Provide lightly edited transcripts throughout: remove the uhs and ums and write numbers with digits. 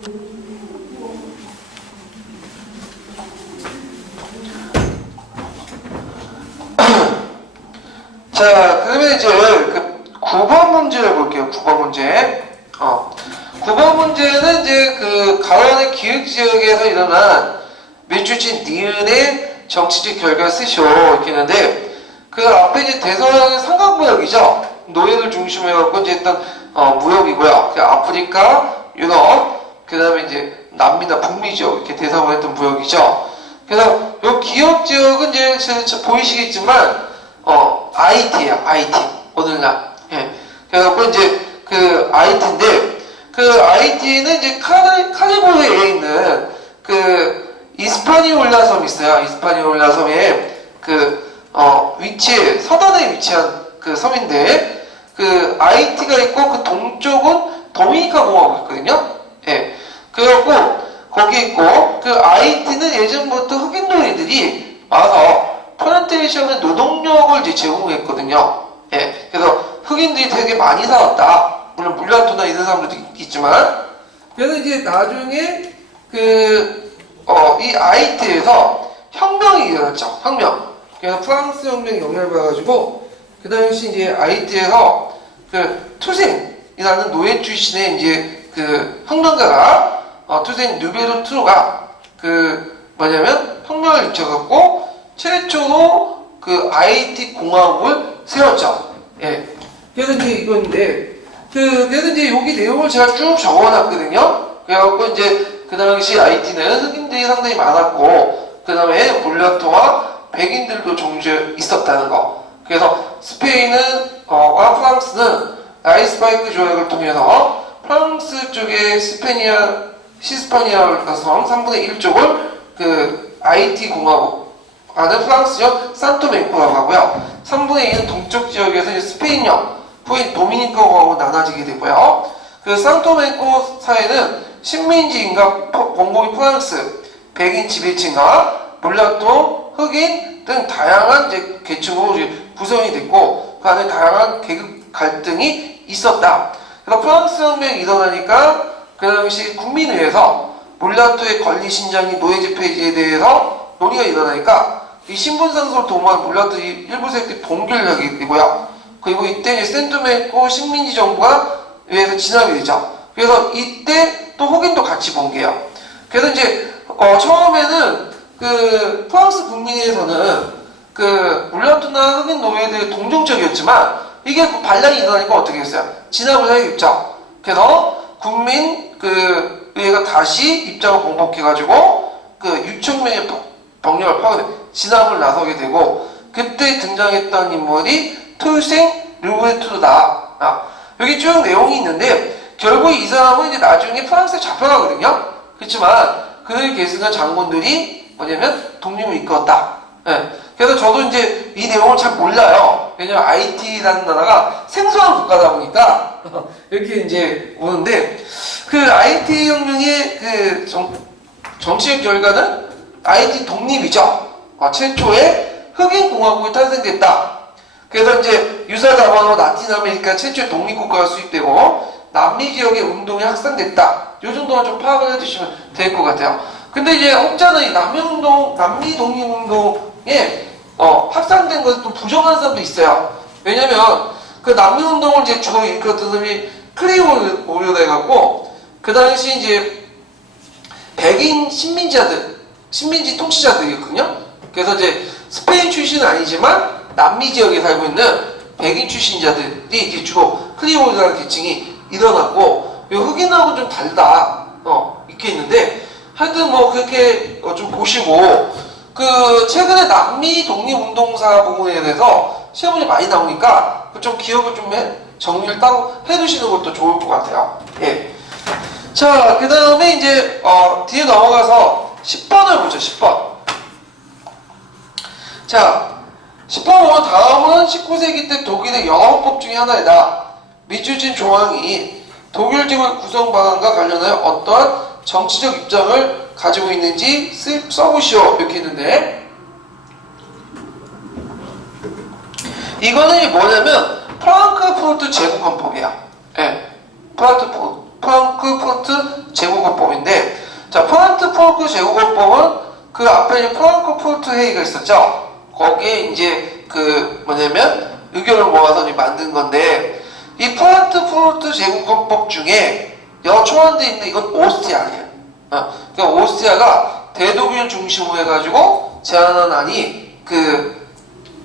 자, 그러면 이제 그 9번 문제를 볼게요. 9번 문제. 9번 문제는 이제 그 가원의 기획 지역에서 일어난 밀주진 니은의 정치적 결과 쓰시오 이렇게 했는데, 그 앞에 이제 대서양의 삼각무역이죠. 노예를 중심으로 해갖고 이제 했던 무역이고요. 아프리카, 유럽, 그 다음에 이제 남미나 북미 지역 이렇게 대상으로 했던 무역이죠. 그래서 요 기업 지역은 이제 보이시겠지만 IT예요. IT. 오늘날. 예. 그래갖고 이제 그 IT인데, 그 IT는 이제 카리브해에 있는 그 이스파니올라 섬이 있어요. 이스파니올라 섬에 서단에 위치한 그 섬인데, 그 IT가 있고 그 동쪽은 도미니카 공화국이 있거든요. 예. 그래갖고 거기 있고, 그 IT는 예전부터 흑인 노예들이 와서 플란테이션의 노동력을 이제 제공했거든요. 예. 그래서 흑인들이 되게 많이 살았다. 물론 물란토나 이런 사람들도 있지만. 그래서 이제 나중에 이 IT에서 혁명이 일어났죠. 혁명. 그래서 프랑스 혁명이 영향을 받아가지고, 그 당시 이제 IT에서 그 투생이라는 노예 출신의 이제 그 혁명가가, 투생 누베르 트로가 혁명을 일으켜갖고, 최초로 그 IT 공화국을 세웠죠. 예. 그래서 이제 이건데, 그래서 이제 여기 내용을 제가 쭉 적어놨거든요. 그래갖고 이제 그 당시 IT는 흑인들이 상당히 많았고, 그 다음에 몰라토와 백인들도 종종 있었다는 거. 그래서 스페인은, 와 프랑스는 라이스바이크 조약을 통해서 프랑스 쪽에 시스파니아 섬 3분의 1쪽을 그 IT 공화국, 프랑스역 산토메이코라고 하고요. 3분의 2는 동쪽 지역에서 이제 스페인역, 후인 도미니카 공화국으로 나눠지게 되고요. 그 산토메이코 사회는 식민지인가 공공이 프랑스, 백인 지배층과 몰라토, 흑인 등 다양한 이제 계층으로 구성이 됐고, 그 안에 다양한 계급 갈등이 있었다. 그래서 프랑스 혁명이 일어나니까 그 당시 국민회에서 몰라토의 권리 신장이 노예 집회에 대해서 논의가 일어나니까 이 신분상속을 도모한 몰라토의 일부 세력들이 동결을 하게 되고요. 그리고 이때 이제 센토메이코 식민지 정부가 의해서 진압이 되죠. 그래서 이때 또 흑인도 같이 번개요. 그래서 이제 처음에는 그 프랑스 국민회에서는 그 몰라토나 흑인 노예들이 동정적이었지만, 이게 반란이 일어나니까 어떻게 했어요? 진압을 해야겠죠. 그래서 국민 그 의회가 다시 입장을 공복해가지고 그 6,000명의 병력을 파견해 진압을 나서게 되고, 그때 등장했던 인물이 투생 르베트루다. 여기 쭉 내용이 있는데, 결국 이 사람은 이제 나중에 프랑스에 잡혀가거든요. 그렇지만 그를 계승한 장군들이 뭐냐면 독립을 이끌었다. 예. 그래서 저도 이제 이 내용을 잘 몰라요. 왜냐면 IT라는 나라가 생소한 국가다 보니까 이렇게 이제 오는데, 그 IT 혁명의 그 정치적 결과는 IT 독립이죠. 최초의 흑인 공화국이 탄생됐다. 그래서 이제 유사자반으로 라틴 아메리카 최초의 독립국가가 수립되고, 남미 지역의 운동이 확산됐다. 이 정도만 좀 파악을 해주시면 될 것 같아요. 근데 이제 혹자는 이 남미 독립운동에 확산된 것을 좀 부정하는 사람도 있어요. 왜냐면 그 남미 운동을 이제 주로 일으켰던 사람이 클레오르다 해갖고, 그 당시 이제 백인 식민지 통치자들이었거든요. 그래서 이제 스페인 출신은 아니지만 남미 지역에 살고 있는 백인 출신자들이 이제 주로 클레오르다라는 계층이 일어났고, 흑인하고는 좀 다르다 이렇게 있는데, 하여튼 뭐 그렇게 좀 보시고, 그 최근에 남미 독립운동사 부분에 대해서 시험이 많이 나오니까 좀 기억을 좀 정리를 따로 해두시는 것도 좋을 것 같아요. 예. 자, 그 다음에 이제 뒤에 넘어가서 10번을 보죠. 10번. 자, 10번 보면 다음은 19세기 때 독일의 영어법 중에 하나이다. 미주진 조항이 독일 제국 구성 방안과 관련하여 어떠한 정치적 입장을 가지고 있는지 써보시오 이렇게 했는데, 이거는 뭐냐면 프랑크푸르트 제국헌법이야. 예, 프랑크푸르트 제국헌법인데, 함부르크 제국헌법은 그 앞에 이제 프랑크푸르트 회의가 있었죠. 거기에 이제 그 뭐냐면 의견을 모아서 이제 만든 건데, 이 프랑크푸르트 제국헌법 중에 초안돼 있는 이건 오스트리아예요. 그러니까 오스트리아가 대독일 중심으로 해가지고 제안한 안이 그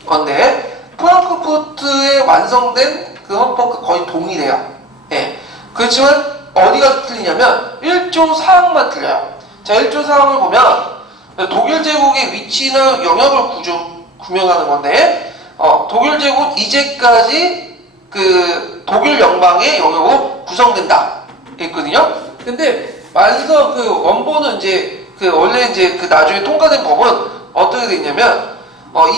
건데, 프랑크푸르트에 완성된 그 헌법과 거의 동일해요. 예. 그렇지만 어디가 틀리냐면 1조 4항만 틀려요. 자, 1조 4항을 보면 독일 제국의 위치나 영역을 구명하는 건데, 독일 제국은 이제까지 그 독일 연방의 영역으로 구성된다 했거든요. 근데 완성 그 원본은 이제 그 원래 이제 그 나중에 통과된 법은 어떻게 돼 있냐면,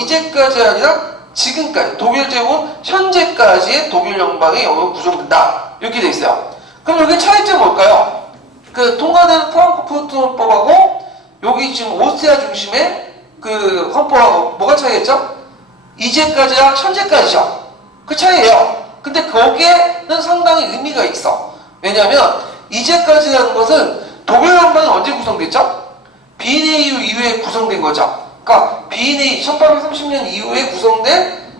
이제까지 아니라 지금까지 독일 제국은 현재까지의 독일 연방의 영역으로 구성된다 이렇게 돼 있어요. 그럼 여기 차이점이 뭘까요? 그 통과된 프랑크푸르트 헌법하고 여기 지금 오스트리아 중심의 그 헌법하고 뭐가 차이겠죠? 이제까지랑 현재까지죠. 그 차이예요. 근데 거기에는 상당히 의미가 있어. 왜냐하면 이제까지라는 것은 독일 연방이 언제 구성됐죠? 비인AU 이후에 구성된 거죠. 그러니까 비인A 1830년 이후에 구성된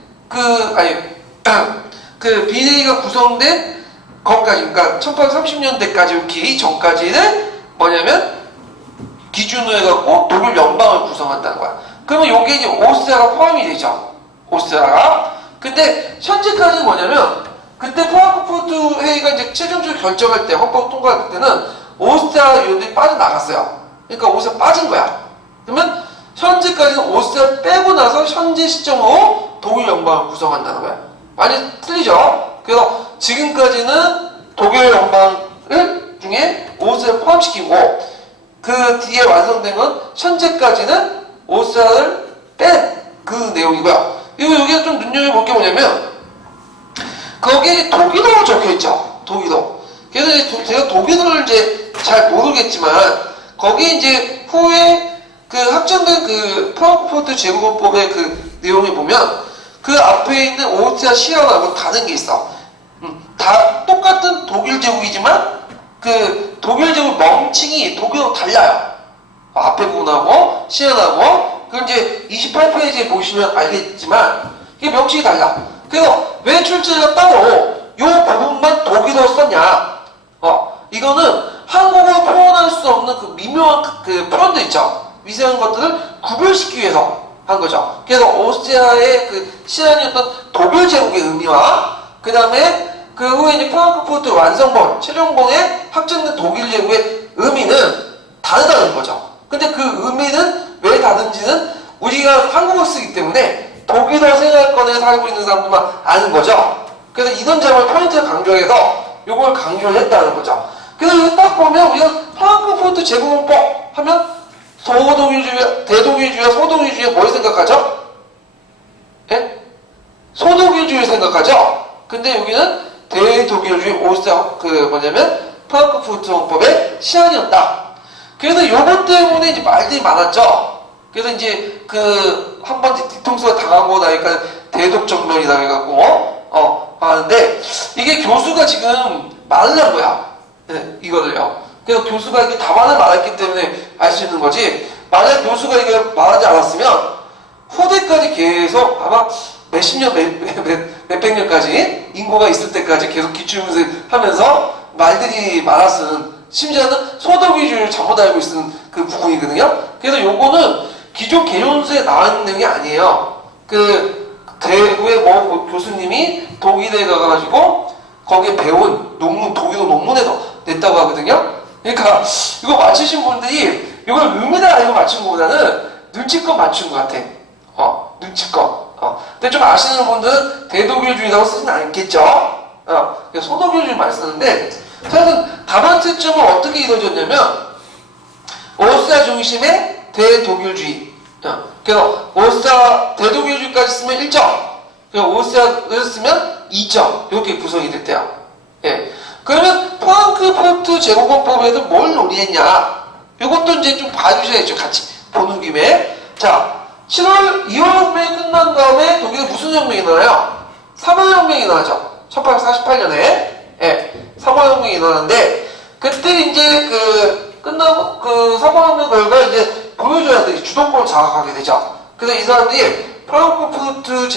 그 비인A가 구성된 것까지, 그러니까 1830년대까지 이렇게 전까지는 뭐냐면 기준으로 해갖고 독일 연방을 구성한다는 거야. 그러면 요게 이제 오스트리아가 포함이 되죠. 오스트리아가. 근데 현재까지는 뭐냐면, 그때 프랑크푸르트 회의가 이제 최종적으로 결정할 때, 헌법 통과할 때는 오스트리아 요들이 빠져나갔어요. 그러니까 오스트리아 빠진 거야. 그러면 현재까지는 오스트리아 빼고 나서 현재 시점으로 독일 연방을 구성한다는 거야. 많이 틀리죠? 그래서 지금까지는 독일 연방을 중에 오스트리아를 포함시키고, 그 뒤에 완성된 건 현재까지는 오스트리아를 뺀 그 내용이고요. 그리고 여기에 좀 눈여겨볼 게 뭐냐면, 거기에 독일어가 적혀있죠. 독일어. 그래서 이제 제가 독일어를 이제 잘 모르겠지만, 거기에 이제 후에 그 확정된 그 프랑크푸르트 제국헌법의 그 내용을 보면, 그 앞에 있는 오스트리아 시연하고 다른 게 있어. 다 똑같은 독일 제국이지만 그 독일 제국 명칭이 독일어로 달라요. 앞에 부분하고 시연하고. 그럼 이제 28페이지에 보시면 알겠지만 이게 명칭이 달라. 그래서 왜 출제가 따로 요 부분만 독일어로 썼냐? 이거는 한국어로 표현할 수 없는 그 미묘한 그 표현들 있죠. 미세한 것들을 구별시키기 위해서 한 거죠. 그래서 오스트리아의 그 시안이었던 독일 제국의 의미와 그 다음에 그 후에 이제 프랑크푸르트 완성본, 최종본에 확정된 독일 제국의 의미는 다르다는 거죠. 근데 그 의미는 왜 다른지는 우리가 한국어 쓰기 때문에 독일어 생활권에 살고 있는 사람들만 아는 거죠. 그래서 이런 점을 포인트를 강조해서 이걸 강조를 했다는 거죠. 그래서 이거 딱 보면 우리가 프랑크푸르트 제국헌법 하면 소독일주의, 대독일주의, 소독일주의 뭘 생각하죠? 예? 소독일주의 생각하죠? 근데 여기는 대독일주의 오스트리아 그 뭐냐면 프랑크푸르트 헌법의 시안이었다. 그래서 요것 때문에 이제 말들이 많았죠. 그래서 이제 그 한번 뒤통수가 당하고 나니까 대독정론이다 해갖고 하는데, 이게 교수가 지금 말을 한 거야. 네, 이거를요. 그래서 교수가 이게 답안을 말했기 때문에 알 수 있는 거지, 만약 교수가 이걸 말하지 않았으면 후대까지 계속 아마 몇십 년, 몇백 년까지 인구가 있을 때까지 계속 기출문제 하면서 말들이 많았은, 심지어는 소독위주의를 잘못 알고 있는 그 부분이거든요. 그래서 요거는 기존 개론서에 나와 있는 내용이 아니에요. 그 대구의 뭐 교수님이 독일에 가가지고 거기에 배운 논문, 독일어 논문에서 냈다고 하거든요. 그러니까 이거 맞추신 분들이 이걸 의미를 알고 맞춘 것보다는 눈치껏 맞춘 것 같아. 눈치껏. 근데 좀 아시는 분들은 대독일주의라고 쓰진 않겠죠. 소독일주의만 쓰는데, 사실 답안 채점은 어떻게 이루어졌냐면 오스트리아 중심의 대독일주의. 그래서 오스트리아 대독일주의까지 쓰면 1점, 그리고 오스트리아를 쓰면 2점, 이렇게 구성이 됐대요. 예. 그러면 프랑크푸르트 제국헌법에서 뭘 논의했냐? 이것도 이제 좀 봐주셔야죠. 같이 보는 김에. 자, 2월 혁명이 끝난 다음에 독일에 무슨 혁명이 일어나요? 3월 혁명이 일어나죠. 1848년에. 예. 3월 혁명이 일어나는데, 그때 이제 그 끝나고 그 사고하는 결과 이제 보여줘야 돼. 주도권을 장악하게 되죠. 그래서 이 사람들이 프랑크푸르트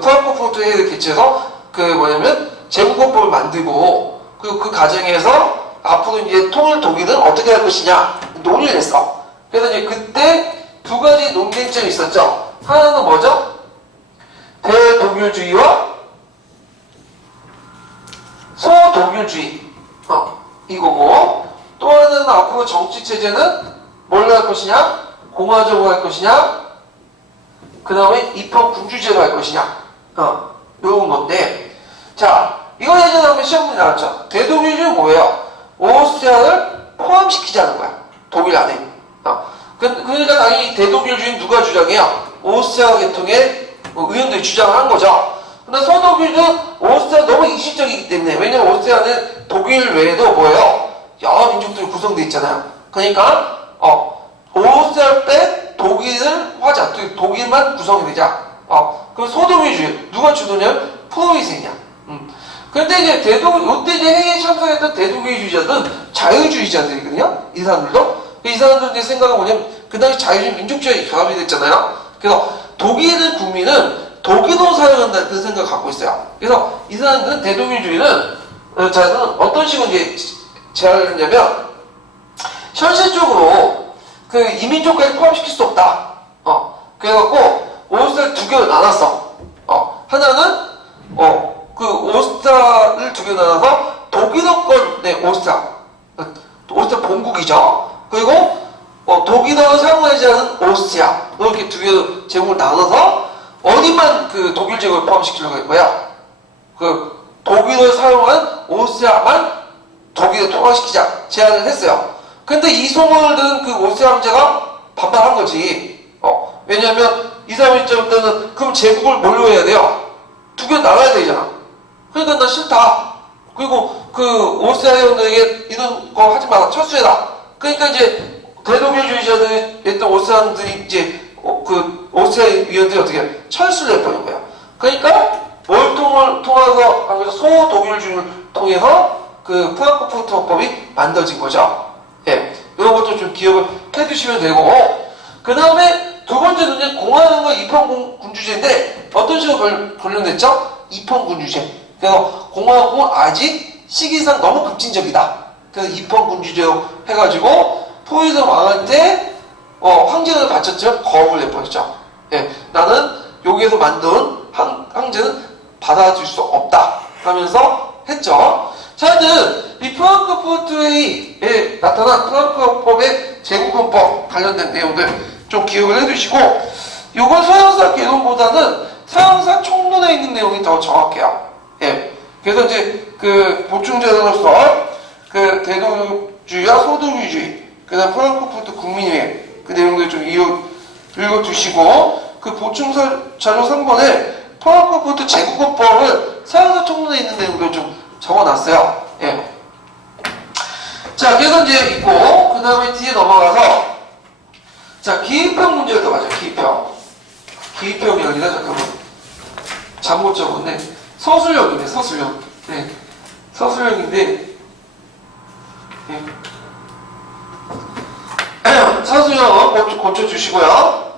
프랑크푸르트 회의를 개최해서 그 뭐냐면 제국법을 만들고 그 과정에서 앞으로 이제 통일 독일은 어떻게 할 것이냐 논의를 했어. 그래서 이제 그때 두 가지 논쟁점이 있었죠. 하나는 뭐죠? 대독일주의와 소독일주의. 이거고, 또 하나는 앞으로 정치체제는 뭘로 할 것이냐? 공화적으로 할 것이냐? 그 다음에 입헌군주제로 할 것이냐? 이런 건데, 자, 이거 예전에 한번 시험 문제 나왔죠. 대독일주의는 뭐예요? 오스트리아를 포함시키자는 거야. 독일 안에. 그러니까 당연히 대독일주의는 누가 주장해요? 오스트리아 계통의 의원들이 주장을 한 거죠. 근데 소독일주의는 오스트리아 너무 이식적이기 때문에, 왜냐면 오스트리아는 독일 외에도 뭐예요? 여러 민족들이 구성되어 있잖아요. 그러니까 오스트리아 뺀 독일을 하자. 독일만 구성이 되자. 그럼 소독일주의 누가 주도냐면 프로이센이야. 그런데 이제 요때 이제 회의에 참석했던 대독일주의자들은 자유주의자들이거든요. 이 사람들도. 이 사람들의 생각은 뭐냐면 그 당시 자유주의 민족주의 결합이 됐잖아요. 그래서 독일 국민은 독일어 사용한다는 그런 생각을 갖고 있어요. 그래서 이 사람들은 대독일주의는 어떤 식으로 이제 제안을 했냐면 현실적으로 그 이민족까지 포함시킬 수 없다. 그래갖고 오스트리아를 두 개로 나눴어. 하나는 그 오스트리아를 두 개로 나눠서 독일어권 오스트리아 본국이죠. 그리고 독일어를 사용하지 않은 오스트리아 이렇게 두 개로 제목을 나눠서 어디만 그 독일 제국을 포함시키려고 했고요. 그 독일어를 사용한 오스트리아만 독일에 통합시키자 제안을 했어요. 근데 이 소문을 들은 그 오스트리아 황제가 반발한 거지. 왜냐면 이 사람 입장부터는 그럼 제국을 뭘로 해야 돼요? 두 개 나가야 되잖아. 그러니까 나 싫다. 그리고 그 오스트리아 회원들에게 이런 거 하지 마라. 철수해라. 그러니까 이제 대독일주의자들 했던 오스트리아들이 이제 그 오스트리아 위원들이 어떻게 철수를 해버린 거야. 그러니까 뭘 통해서 한 거죠? 소독일주의를 통해서 그 프랑크푸르트 헌법이 만들어진 거죠. 예, 이런 것도 좀 기억을 해두시면 되고, 그 다음에 두 번째 문제는 공화당과 입헌군주제인데 어떤 식으로 결론냈죠? 입헌군주제. 그래서 공화국은 아직 시기상 너무 급진적이다. 그래서 입헌군주제로 해가지고 포이즌 왕한테 황제를 바쳤지만 거부를 해버렸죠. 예, 나는 여기에서 만든 황제는 받아줄 수 없다 하면서 했죠. 자, 이 프랑크푸르트 회의에 나타난 프랑크법의 제국헌법 관련된 내용들 좀 기억을 해두시고, 이건 서양사 개론보다는 서양사 총론에 있는 내용이 더 정확해요. 예, 그래서 이제 그 보충제도로서 그 대독일주의와 소독일주의, 그다음 프랑크푸르트 국민회의 그 내용들 좀 읽어두시고, 그 보충 자료 3번에 프랑크푸르트 제국헌법은 서양사 총론에 있는 내용들 좀 적어놨어요. 예. 자, 그래서 이제 있고, 그 다음에 뒤에 넘어가서, 자, 기입형 문제를 더 가죠. 기입형이 아니라, 잠깐만. 잘못 적었네. 서술형이네, 서술형. 네. 서술형인데, 네. 서술형 고쳐주시고요.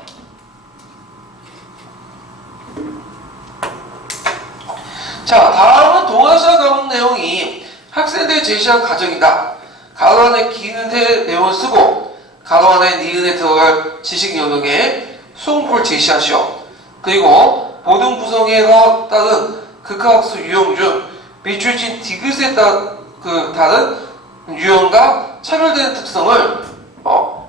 자, 다음은 동아시아 과목 내용이 학생들이 제시한 과정이다. 가로 안에 기인의 내용을 쓰고 가로 안에 니은에 들어갈 지식 영역에 수응표를 제시하시오. 그리고 모든 구성에서 따른 극화학수 유형 중 비추진 디귿에 따른 유형과 차별되는 특성을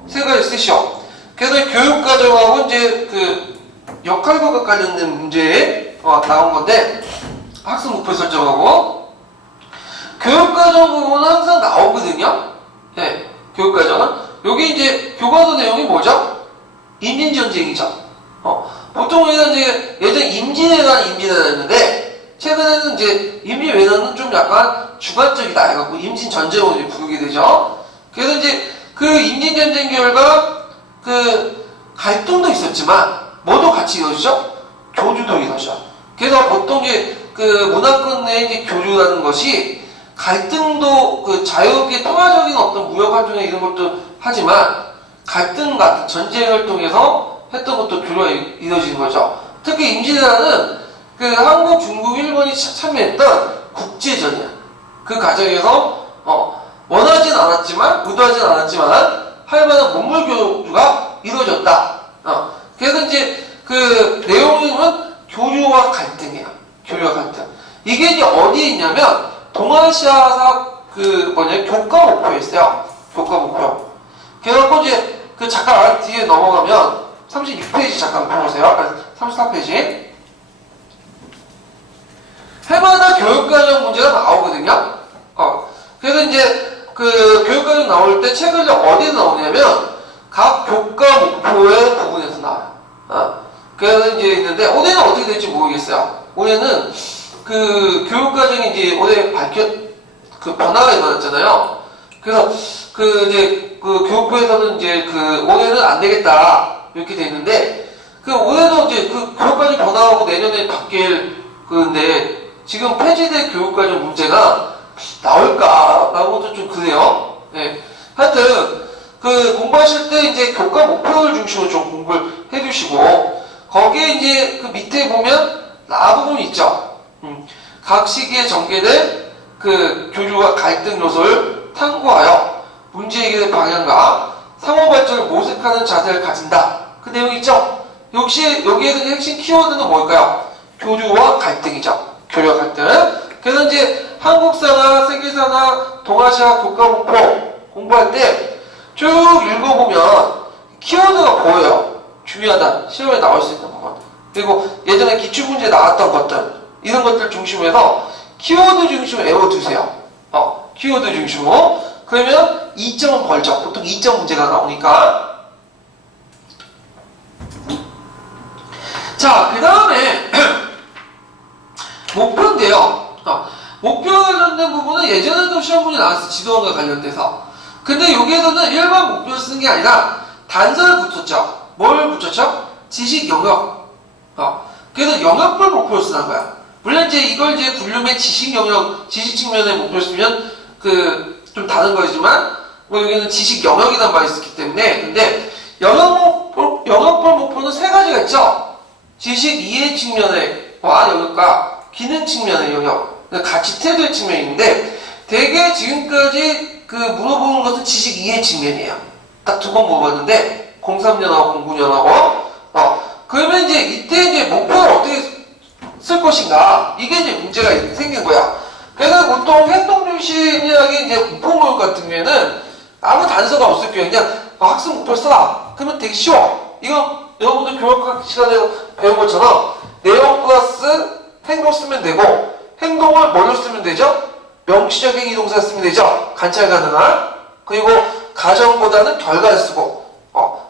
세 가지 쓰시오. 그래서 교육과정하고 이제 그 역할과학 관련된 문제에 나온 건데, 학습 목표 설정하고 교육과정 부분은 항상 나오거든요. 네, 교육과정은 여기 이제 교과서 내용이 뭐죠? 임진전쟁이죠. 보통 우리가 이제 예전 임진왜란 했는데, 최근에는 이제 임진왜란은 좀 약간 주관적이다 해갖고 임진전쟁으로 부르게 되죠. 그래서 이제 그 임진전쟁 결과 그 갈등도 있었지만 뭐도 같이 이루어지죠? 교주도 이루어지죠. 그래서 보통 이제 그 문화권 내에 이제 교주라는 것이 갈등도 그 자유롭게 통화적인 어떤 무역 활동이나 이런 것도 하지만 갈등 같은 전쟁을 통해서 했던 것도 교류가 이루어지는 거죠. 특히 임진왜란은 그 한국, 중국, 일본이 참여했던 국제전이야. 그 과정에서 원하진 않았지만, 의도하진 않았지만 할 만한 문물 교류가 이루어졌다. 그래서 이제 그 내용은 교류와 갈등이야. 교류와 갈등. 이게 이제 어디에 있냐면 동아시아사 교과 목표에 있어요. 교과 목표. 그래갖고 이제 그 잠깐 뒤에 넘어가면 36페이지 잠깐 펴보세요. 34페이지. 해마다 교육과정 문제가 나오거든요. 그래서 이제 그 교육과정 나올 때 책을 어디에 나오냐면 각 교과 목표의 부분에서 나와요. 그래서 이제 있는데 올해는 어떻게 될지 모르겠어요. 올해는 그 교육과정이 이제 올해 그 변화가 일어났잖아요. 그래서 이제 그 교육부에서는 이제 올해는 안 되겠다 이렇게 돼 있는데 올해도 이제 그 교육과정 변화하고 내년에 바뀔 근데 지금 폐지된 교육과정 문제가 나올까라고도 좀 그래요. 네. 하여튼 공부하실 때 이제 교과 목표를 중심으로 좀 공부를 해주시고 거기에 이제 그 밑에 보면 라 부분이 있죠. 각 시기에 전개된 교류와 갈등 요소를 탐구하여 문제 해결의 방향과 상호 발전을 모색하는 자세를 가진다. 그 내용 있죠? 역시 여기에 있는 핵심 키워드는 뭘까요? 교류와 갈등이죠. 교류와 갈등. 그래서 이제 한국사나 세계사나 동아시아 교과 목표 공부할 때 쭉 읽어보면 키워드가 보여요. 중요하다. 시험에 나올 수 있는 부분. 그리고 예전에 기출문제에 나왔던 것들 이런 것들 중심으로 해서 키워드 중심으로 외워두세요. 키워드 중심으로. 그러면 2점은 벌죠. 보통 2점 문제가 나오니까. 자, 그 다음에 목표인데요. 목표와 관련된 부분은 예전에도 시험 문제 나왔어요. 지도원과 관련돼서. 근데 여기에서는 일반 목표를 쓰는 게 아니라 단서를 붙였죠. 뭘 붙였죠? 지식 영역. 그래서 영역별 목표를 쓰는 거야. 물론 이제 이걸 이제 불륜의 지식 영역, 지식 측면의 목표를 쓰면 좀 다른 거지만 여기는 지식 영역이라는 말이 있기 때문에 근데 영역별 목표는 세 가지가 있죠. 지식 이해 측면의 영역과 기능 측면의 영역, 같이 태도의 측면이 있는데 대개 지금까지 물어보는 것은 지식 이해 측면이에요. 딱 두 번 물어봤는데 03년하고 09년하고 그러면 이제 이때 이제 목표를 어떻게 쓸 것인가 이게 이제 문제가 생긴 거야. 그래서 보통 행동중심이라는 이제 목표모임 같은 경우에는 아무 단서가 없을 경우에 그냥 학습 목표를 써라. 그러면 되게 쉬워. 이거 여러분들 교육학 시간에 배운 것처럼 내용 플러스 행동 쓰면 되고 행동을 뭘로 쓰면 되죠? 명시적 행위동사 쓰면 되죠? 관찰 가능한. 그리고 가정보다는 결과를 쓰고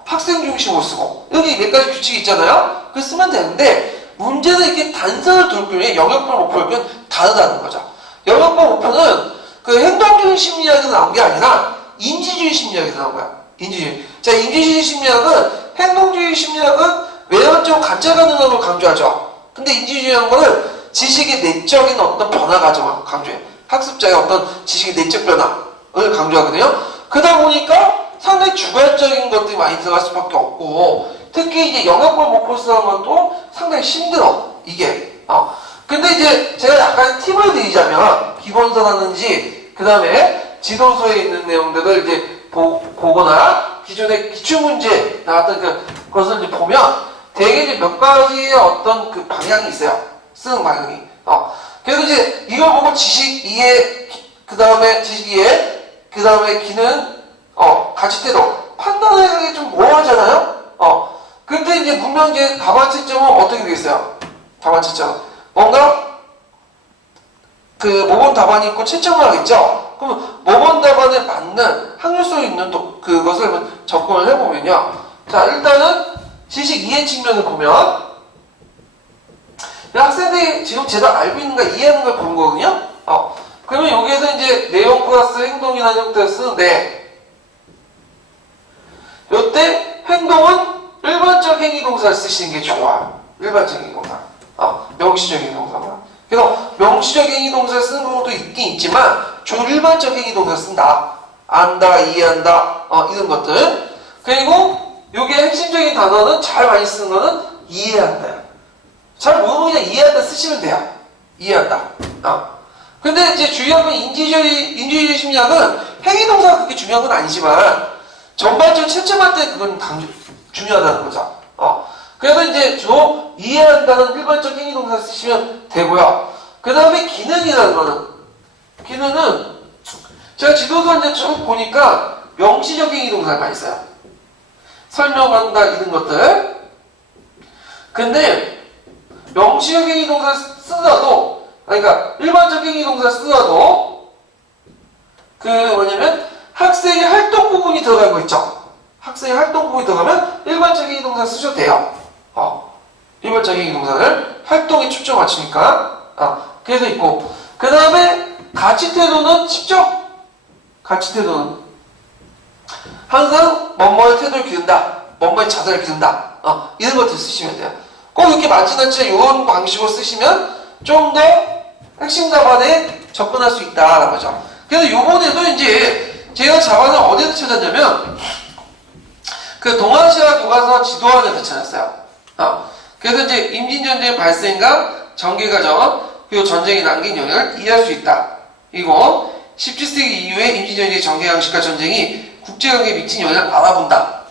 학생 중심으로 쓰고 여기 몇 가지 규칙이 있잖아요. 그걸 쓰면 되는데 문제는 이렇게 단서를 둘 경우에 영역별 목표는 다르다는 거죠. 영역별 목표는 행동주의 심리학에서 나온 게 아니라 인지주의 심리학에서 나온 거야. 인지주의. 자, 인지주의 심리학은 행동주의 심리학은 외연적 관찰 가능함을 강조하죠. 근데 인지주의라는 거는 지식의 내적인 어떤 변화 과정을 강조해. 학습자의 어떤 지식의 내적 변화를 강조하거든요. 그러다 보니까 상당히 주관적인 것들이 많이 들어갈 수밖에 없고 특히 이제 영역별 목표 쓰는 것도 상당히 힘들어. 이게. 근데 이제 제가 약간 팁을 드리자면 기본서라든지 그 다음에 지도서에 있는 내용들을 이제 보거나 기존의 기출문제 나왔던 그것을 이제 보면 되게 이제 몇 가지의 어떤 방향이 있어요. 쓰는 방향이. 그래서 이제 이걸 보고 지식 이해, 그 다음에 지식 이해, 그 다음에 기능, 가치태도 판단하기 좀 모호하잖아요. 근데 이제 분명 이제 답안 채점은 어떻게 되겠어요? 답안 채점. 뭔가 모범 답안이 있고 채점을 하겠죠? 그럼 모범 답안에 맞는 확률성이 있는 그것을 접근을 해보면요. 자, 일단은 지식 이해 측면을 보면 학생들이 지금 제대로 알고 있는가 이해하는 걸 보는 거거든요. 그러면 여기에서 이제 내용 플러스 행동이라는 형태를 쓰는데 요때 행동은 일반적 행위동사를 쓰시는 게 좋아요. 일반적 행위동사. 명시적 행위동사만. 그래서 명시적 행위동사 쓰는 경우도 있긴 있지만 주로 일반적 행위동사 쓴다. 안다, 이해한다, 이런 것들. 그리고 요게 핵심적인 단어는 잘 많이 쓰는 거는 이해한다요. 잘 모르면 그냥 이해한다 쓰시면 돼요. 이해한다. 근데 이제 중요한 건 인지주의 심리학은 행위동사가 그렇게 중요한 건 아니지만 전반적으로 채점할 때 그건 중요하다는 거죠. 그래서 이제 주로 이해한다는 일반적 행위동사 쓰시면 되고요. 그 다음에 기능이라는 거는 기능은 제가 지도서 이제 쭉 보니까 명시적 행위동사가 많이 써요. 설명한다 이런 것들. 근데 명시적 행위동사 쓰더라도 그러니까 일반적 행위동사 쓰더라도 그 뭐냐면 학생의 활동 부분이 들어간 거 있죠. 학생의 활동 부분이 들어가면 일반적 행위동사 쓰셔도 돼요. 일반적 행위동사를 활동에 초점 맞추니까 그래서 있고 그 다음에 가치태도는 직접 가치태도는 항상 뭐뭐의 태도를 기른다, 뭐뭐의 자세를 기른다 이런 것들 쓰시면 돼요. 꼭 이렇게 많지는 않지만 이런 방식으로 쓰시면 좀 더 핵심 답안에 접근할 수 있다라는 거죠. 그래서 요번에도 이제 제가 자반을 어디서 찾았냐면 그 동아시아 교과서 지도안에서 찾았어요. 그래서 이제 임진전쟁 발생과 전개과정 그리고 전쟁이 남긴 영향을 이해할 수 있다. 이거 17세기 이후에 임진전쟁의 전개양식과 전쟁이 국제관계에 미친 영향을 알아본다.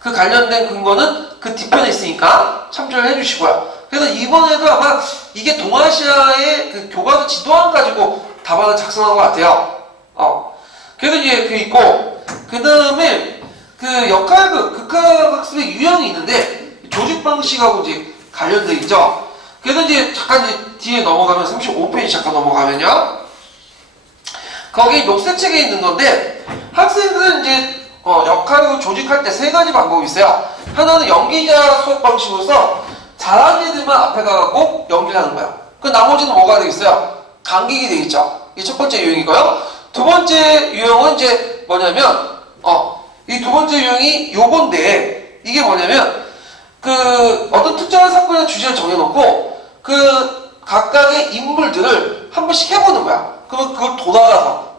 그 관련된 근거는 그 뒤편에 있으니까 참조를 해주시고요. 그래서 이번에도 아마 이게 동아시아의 그 교과서 지도안 가지고 답안을 작성한 것 같아요. 그래서 이제 그 있고 그 다음에 그 역할극, 극학학습의 유형이 있는데 조직 방식하고 이제 관련돼 있죠. 그래서 이제 잠깐 이제 뒤에 넘어가면 35페이지 잠깐 넘어가면요. 거기 녹색책에 있는 건데 학생들은 이제 역할극 조직할 때 세 가지 방법이 있어요. 하나는 연기자 수업 방식으로서 잘하는 애들만 앞에 가갖고 연기를 하는 거야. 그 나머지는 뭐가 되겠어요? 간격이 되겠죠. 이게 첫 번째 유형이고요. 두 번째 유형은 이제 뭐냐면 이 두 번째 유형이 요건데 이게 뭐냐면 그 어떤 특정한 사건의 주제를 정해놓고 그 각각의 인물들을 한 번씩 해보는 거야. 그러면 그걸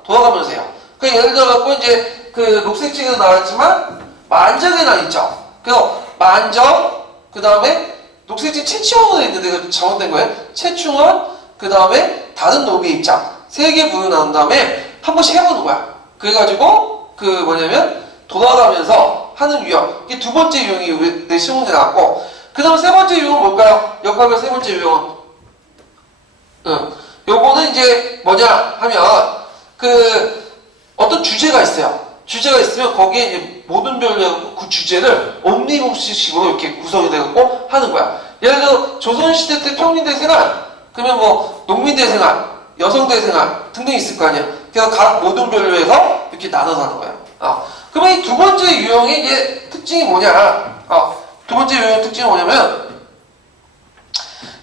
돌아가면서 해요. 그 예를 들어갖고 이제 그 녹색책에도 나왔지만 만정의 날 있죠. 그래서 만정 그 다음에 녹색책 최충원에 있는데 그 잘못된 거예요. 최충원 그 다음에 다른 노비의 입장 세 개 부여 나온 다음에 한 번씩 해보는 거야. 그래가지고 그 뭐냐면 돌아가면서 하는 유형. 이게 두 번째 유형이 내 시험 문제 나왔고 그 다음 세 번째 유형은 뭘까요? 역학의 세 번째 유형은 요거는 이제 뭐냐 하면 그 어떤 주제가 있어요. 주제가 있으면 거기에 이제 모든 별로 그 주제를 옴니버스식으로 이렇게 구성이 되고 하는 거야. 예를 들어 조선시대 때 평민대 생활 그러면 뭐 농민대 생활 여성대 생활 등등 있을 거 아니야. 그래서 각 모든 별로에서 이렇게 나눠서 하는 거야. 그러면 이 두 번째 유형의 이제 특징이 뭐냐? 두 번째 유형의 특징이 뭐냐면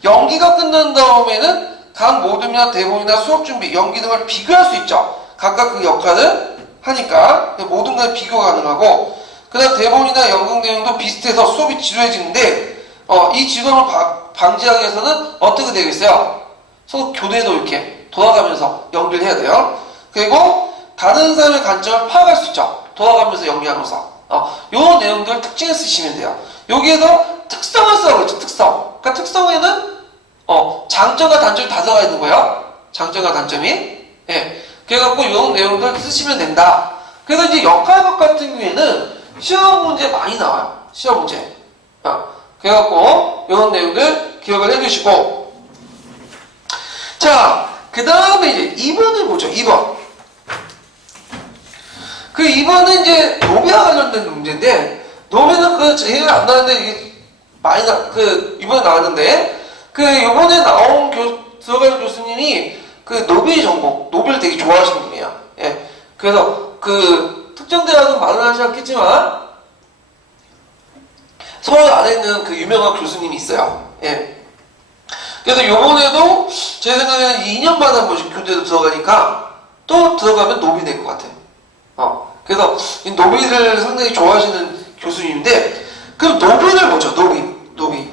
연기가 끝난 다음에는 각 모둠이나 대본이나 수업 준비, 연기 등을 비교할 수 있죠. 각각 그 역할을 하니까 모든 걸 비교 가능하고 그 다음 대본이나 연극 내용도 비슷해서 수업이 지루해지는데 이 지루함을 방지하기 위해서는 어떻게 되겠어요? 서로 교대도 이렇게 돌아가면서 연기를 해야 돼요. 그리고 다른 사람의 관점을 파악할 수 있죠. 돌아가면서 연기하면서 요 내용들 특징을 쓰시면 돼요. 여기에서 특성을 써라고 했죠. 특성. 그러니까 특성에는 장점과 단점이 다 들어가 있는 거예요. 장점과 단점이. 예. 그래갖고 이런 내용들 쓰시면 된다. 그래서 이제 역할극 같은 경우에는 시험 문제 많이 나와요. 시험 문제. 그래갖고 이런 내용들 기억을 해두시고 자, 그 다음에 이제 2번을 보죠. 2번. 그 2번은 이제 노비와 관련된 문제인데 노비는 그 제일 안 나왔는데 이게 많이 이번에 나왔는데 그 이번에 들어가는 교수님이 그 노빌 전공, 노빌을 되게 좋아하시는 분이에요. 예. 그래서 그 특정 대학은 말은 하지 않겠지만 서울 안에 있는 그 유명한 교수님이 있어요. 예. 그래서 요번에도 제 생각에는 2년마다 한 번씩 교대로 들어가니까 또 들어가면 노빌 될 것 같아요. 그래서 이 노빌을 상당히 좋아하시는 교수님인데 그럼 노빌을 보죠. 노빌.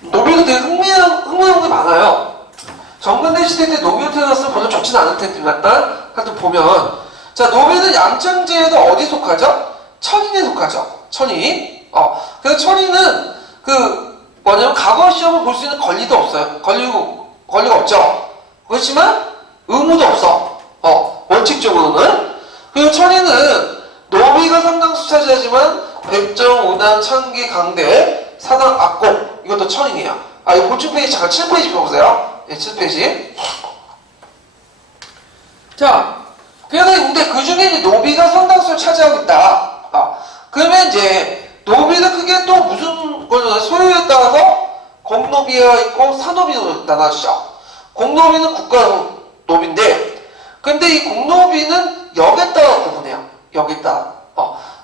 노빌은 되게 흥미로운 게 많아요. 정근대 시대 때 노비로 태어났으면 별로 좋지는 않을 텐데 하여튼 보면 자 노비는 양천지에도 어디 속하죠? 천인에 속하죠. 천인. 그래서 천인은 뭐냐면 과거 시험을 볼 수 있는 권리도 없어요. 권리가 없죠. 그렇지만 의무도 없어. 원칙적으로는. 그리고 천인은 노비가 상당수 차지하지만 백정, 오단, 천기, 강대, 사당, 악곡 이것도 천인이에요. 이거 보충 페이지 잠깐 7페이지 펴보세요. 네, 7페이지. 자, 그래서 근데 그 중에 이제 노비가 상당수를 차지하고 있다. 그러면 이제 노비는 크게 또 무슨 걸로 소유에 따라서 공노비가 있고 사노비로 나눠지죠. 공노비는 국가 노비인데, 근데 이 공노비는 역에 따라 구분해요. 역에 따라.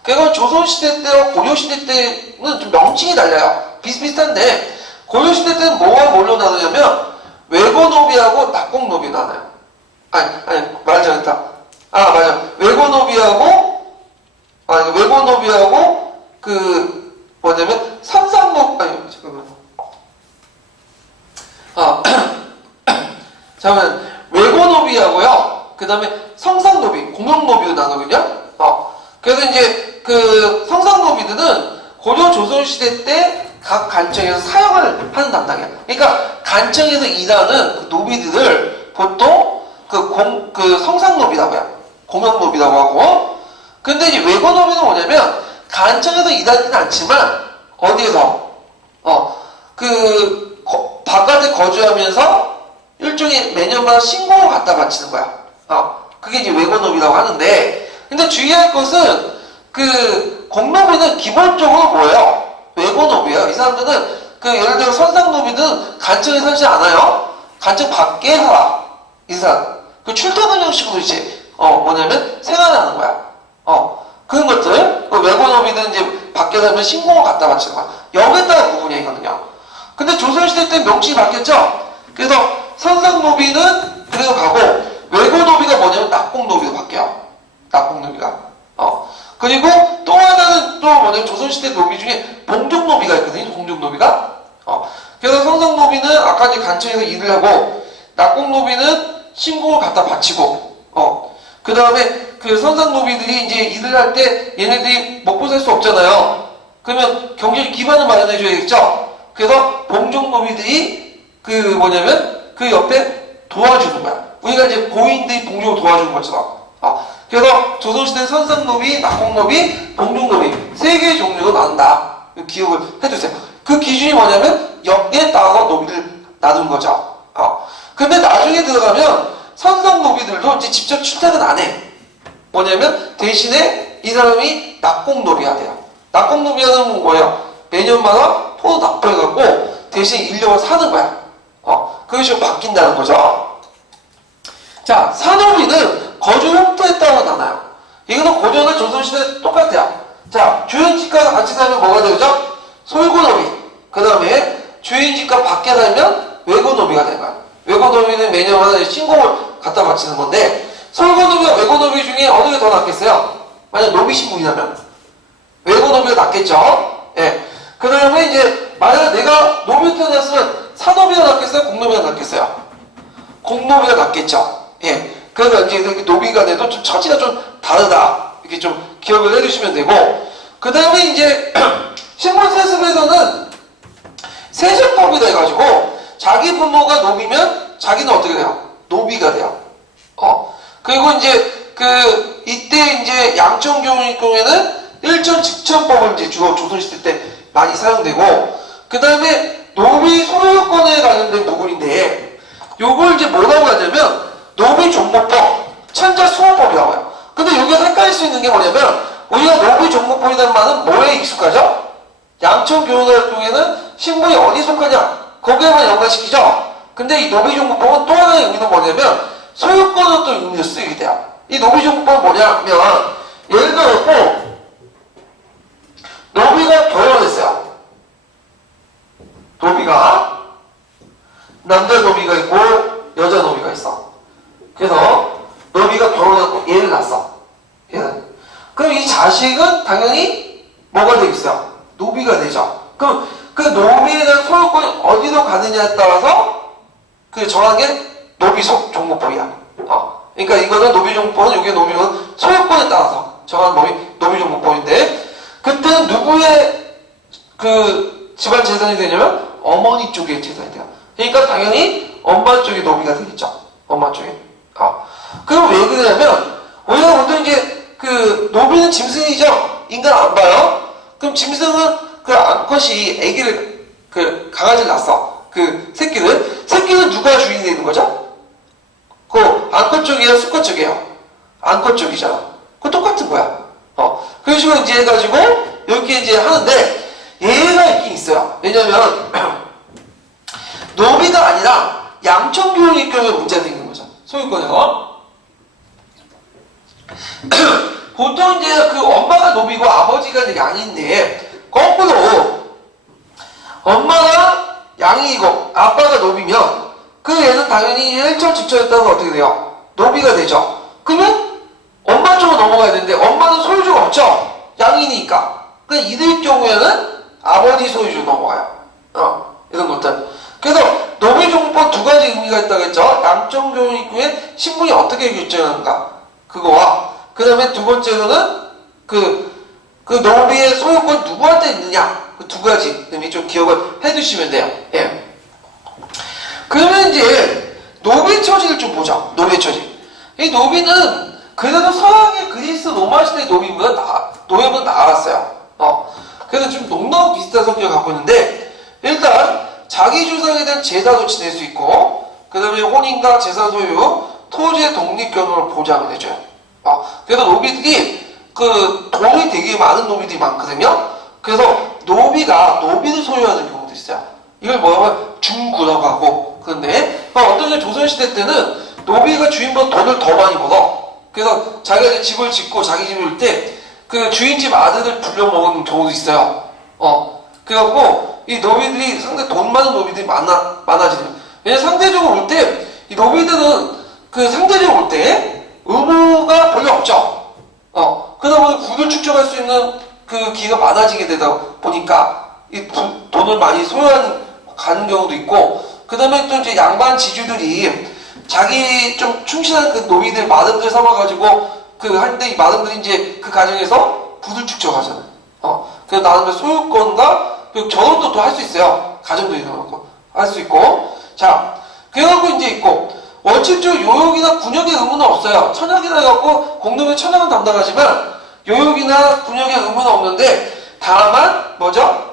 그건 조선시대 때와 고려시대 때는 좀 명칭이 달라요. 비슷비슷한데, 고려시대 때는 뭐와 뭘로 나누냐면, 외고노비하고 낙공노비 나눠요. 말 잘했다. 맞아. 외고노비하고, 뭐냐면, 잠깐만, 외고노비하고요, 그 다음에 성상노비, 공영노비로 나누거든요. 그래서 이제 성상노비들은 고려 조선시대 때 각 간청에서 사역을 하는 담당이야. 그러니까 간청에서 일하는 그 노비들을 보통 성상노비라고 해요. 공영노비라고 하고. 근데 이제 외고노비는 뭐냐면 간청에서 일하지는 않지만 어디에서 바깥에 거주하면서 일종의 매년마다 신공을 갖다 바치는 거야. 그게 이제 외고노비라고 하는데, 근데 주의할 것은 공노비는 기본적으로 뭐예요? 외고노비예요. 이 사람들은 예를 들어 선상노비들은 간청에 살지 않아요. 간청 밖에 살아. 이 사람. 출퇴근 형식으로 이제 뭐냐면 생활하는 거야. 그런 것들. 외고노비들은 이제 밖에 살면 신공을 갖다 바치는 거야. 여기에 따라 구분이 있거든요. 근데 조선시대 때 명칭이 바뀌었죠? 그래서 선상노비는 그래서 가고, 외고노비가 뭐냐면 낙공노비로 바뀌어요. 낙공노비가. 그리고 또 하나는 또 뭐냐면 조선시대 노비 중에 봉종노비가 있거든요. 봉종노비가. 그래서 선상노비는 아까 이제 간청에서 일을 하고, 낙공노비는 신공을 갖다 바치고, 그 다음에 선상노비들이 이제 일을 할 때 얘네들이 먹고 살 수 없잖아요. 그러면 경제적 기반을 마련해줘야겠죠? 그래서 봉종노비들이 뭐냐면 그 옆에 도와주는 거야. 우리가 이제 고인들이 봉종을 도와주는 것처럼. 그래서 조선시대 선상노비, 낙공노비, 봉종노비 세 개의 종류로 나눈다. 기억을 해두세요. 그 기준이 뭐냐면 역에 따라서 노비를 나눈 거죠. 근데 나중에 들어가면 선상노비들도 이제 직접 출퇴근 안 해. 뭐냐면 대신에 이 사람이 낙공노비가 돼요. 낙공노비하는 건 뭐예요? 매년마다 포도 납부해갖고 대신 인력을 사는 거야. 그것이 좀 바뀐다는 거죠. 자, 산업인은 거주 형태에 따라 나눠요. 이거는 고려나 조선시대 똑같아요. 자, 주인집과 같이 살면 뭐가 되죠? 솔고노비. 그 다음에 주인집과 밖에 살면 외고노비가 되는 거야. 외고노비는 매년마다 신공을 갖다 바치는 건데, 솔고노비와 외고노비 중에 어느 게 더 낫겠어요? 만약 노비 신분이라면 외고노비가 낫겠죠? 예. 그 다음에 이제 만약 내가 노비로 태어났으면 산업이가 낫겠어요? 공노비가 낫겠어요? 공노비가 낫겠죠? 예. 그래서 이제 이렇게 노비가 돼도 좀 처지가 좀 다르다. 이렇게 좀 기억을 해주시면 되고, 그 다음에 이제 신분세습에서는 세전법이다 해가지고 자기 부모가 노비면 자기는 어떻게 돼요? 노비가 돼요. 그리고 이제 이때 이제 양천교육공에는 일전 직천법을 이제 주로 조선시대 때 많이 사용되고, 그 다음에 노비 소유권에 관련된 부분인데, 요걸 이제 뭐라고 하냐면 노비 종목법, 천자 수호법이라고 해요. 근데 여기서 헷갈릴 수 있는 게 뭐냐면, 우리가 노비 종목법이라는 말은 뭐에 익숙하죠? 양천교육활동에는 신분이 어디 속하냐, 거기에만 연관시키죠? 근데 이 노비 종목법은 또 하나의 의미는 뭐냐면 소유권은 또 의미로 쓰이게 돼요. 이 노비 종목법은 뭐냐면, 예를 들어서 노비가 결혼했어요. 노비가 남자 노비가 있고 여자 노비가 있어. 그래서 노비가 결혼했고 얘를 낳았어. 얘는. 그럼 이 자식은 당연히 뭐가 되겠어요? 노비가 되죠. 그럼 그 노비에 대한 소유권이 어디로 가느냐에 따라서 정한 게 노비 종목법이야. 그러니까 이거는 노비 종목법은 이게 노비는 소유권에 따라서 정한 노비 종목법인데 그때는 누구의 그 집안 재산이 되냐면 어머니 쪽의 재산이 돼요. 그러니까 당연히 엄마 쪽이 노비가 되겠죠. 엄마 쪽에. 그럼 왜 그러냐면 우리가 보통 이제 그 노비는 짐승이죠. 인간 안 봐요. 그럼 짐승은 그 암컷이 아기를 그 강아지를 낳았어. 그 새끼는 누가 주인이 되는 거죠? 그 암컷 쪽이에요, 수컷 쪽이에요? 암컷 쪽이잖아. 그거 똑같은 거야. 그런 식으로 이제 해가지고 이렇게 이제 하는데 얘가 있긴 있어요. 왜냐면 노비가 아니라 양천교육일 경우에 문제가 생기는 거죠. 소유권에서. 보통 이제 그 엄마가 노비고 아버지가 이제 양인데 거꾸로 엄마가 양이고 아빠가 노비면 그 애는 당연히 일처직처에 따라서 어떻게 돼요? 노비가 되죠. 그러면 엄마 쪽으로 넘어가야 되는데 엄마는 소유주가 없죠? 양이니까. 그러니까 이들 경우에는 아버지 소유주로 넘어가요. 이런 것들. 그래서 노비종법 두 가지 의미가 있다고 했죠. 양천교육입구에 신분이 어떻게 결정하는가 그거와 그 다음에 두 번째로는 그 노비의 소유권 누구한테 있느냐 그 두 가지 의미 좀 기억을 해두시면 돼요. 예. 그러면 이제 노비 처지를 좀 보자. 노비 처지. 이 노비는 그래도 서양의 그리스 로마 시대 노비보다 나았어요. 그래서 좀 농담 비슷한 성격을 갖고 있는데 일단 자기 주장에 대한 제사도 지낼 수 있고 그 다음에 혼인과 재산 소유, 토지의 독립 경영을 보장을 해줘요. 그래서 노비들이 그 돈이 되게 많은 노비들이 많거든요. 그래서 노비를 소유하는 경우도 있어요. 이걸 뭐냐면 중구라고 하고 그런데 어떤 게 조선시대 때는 노비가 주인보다 돈을 더 많이 벌어. 그래서 자기가 이제 집을 짓고 자기 집을 올 때 그 주인집 아들을 불려먹은 경우도 있어요. 그래갖고 이 노비들이 상당히 돈 많은 노비들이 많아지는. 왜냐면 상대적으로 올 때 이 노비들은 그 상대적으로 올 때 의무가 별로 없죠. 그러다 보니 부를 축적할 수 있는 그 기회가 많아지게 되다 보니까 이 돈을 많이 가는 경우도 있고 그 다음에 또 이제 양반 지주들이 자기 좀 충실한 그 노비들 마름들 삼아가지고 하는데 이 마름들이 이제 그 가정에서 부를 축적하잖아요. 그래서 나름대로 소유권과 그 결혼도 또 할 수 있어요. 가정도 이루고 할 수 있고. 자, 그래갖고 이제 있고 원칙적으로 요역이나 군역의 의무는 없어요. 천역이라 해갖고 공동의 천역은 담당하지만 요역이나 군역의 의무는 없는데 다만 뭐죠?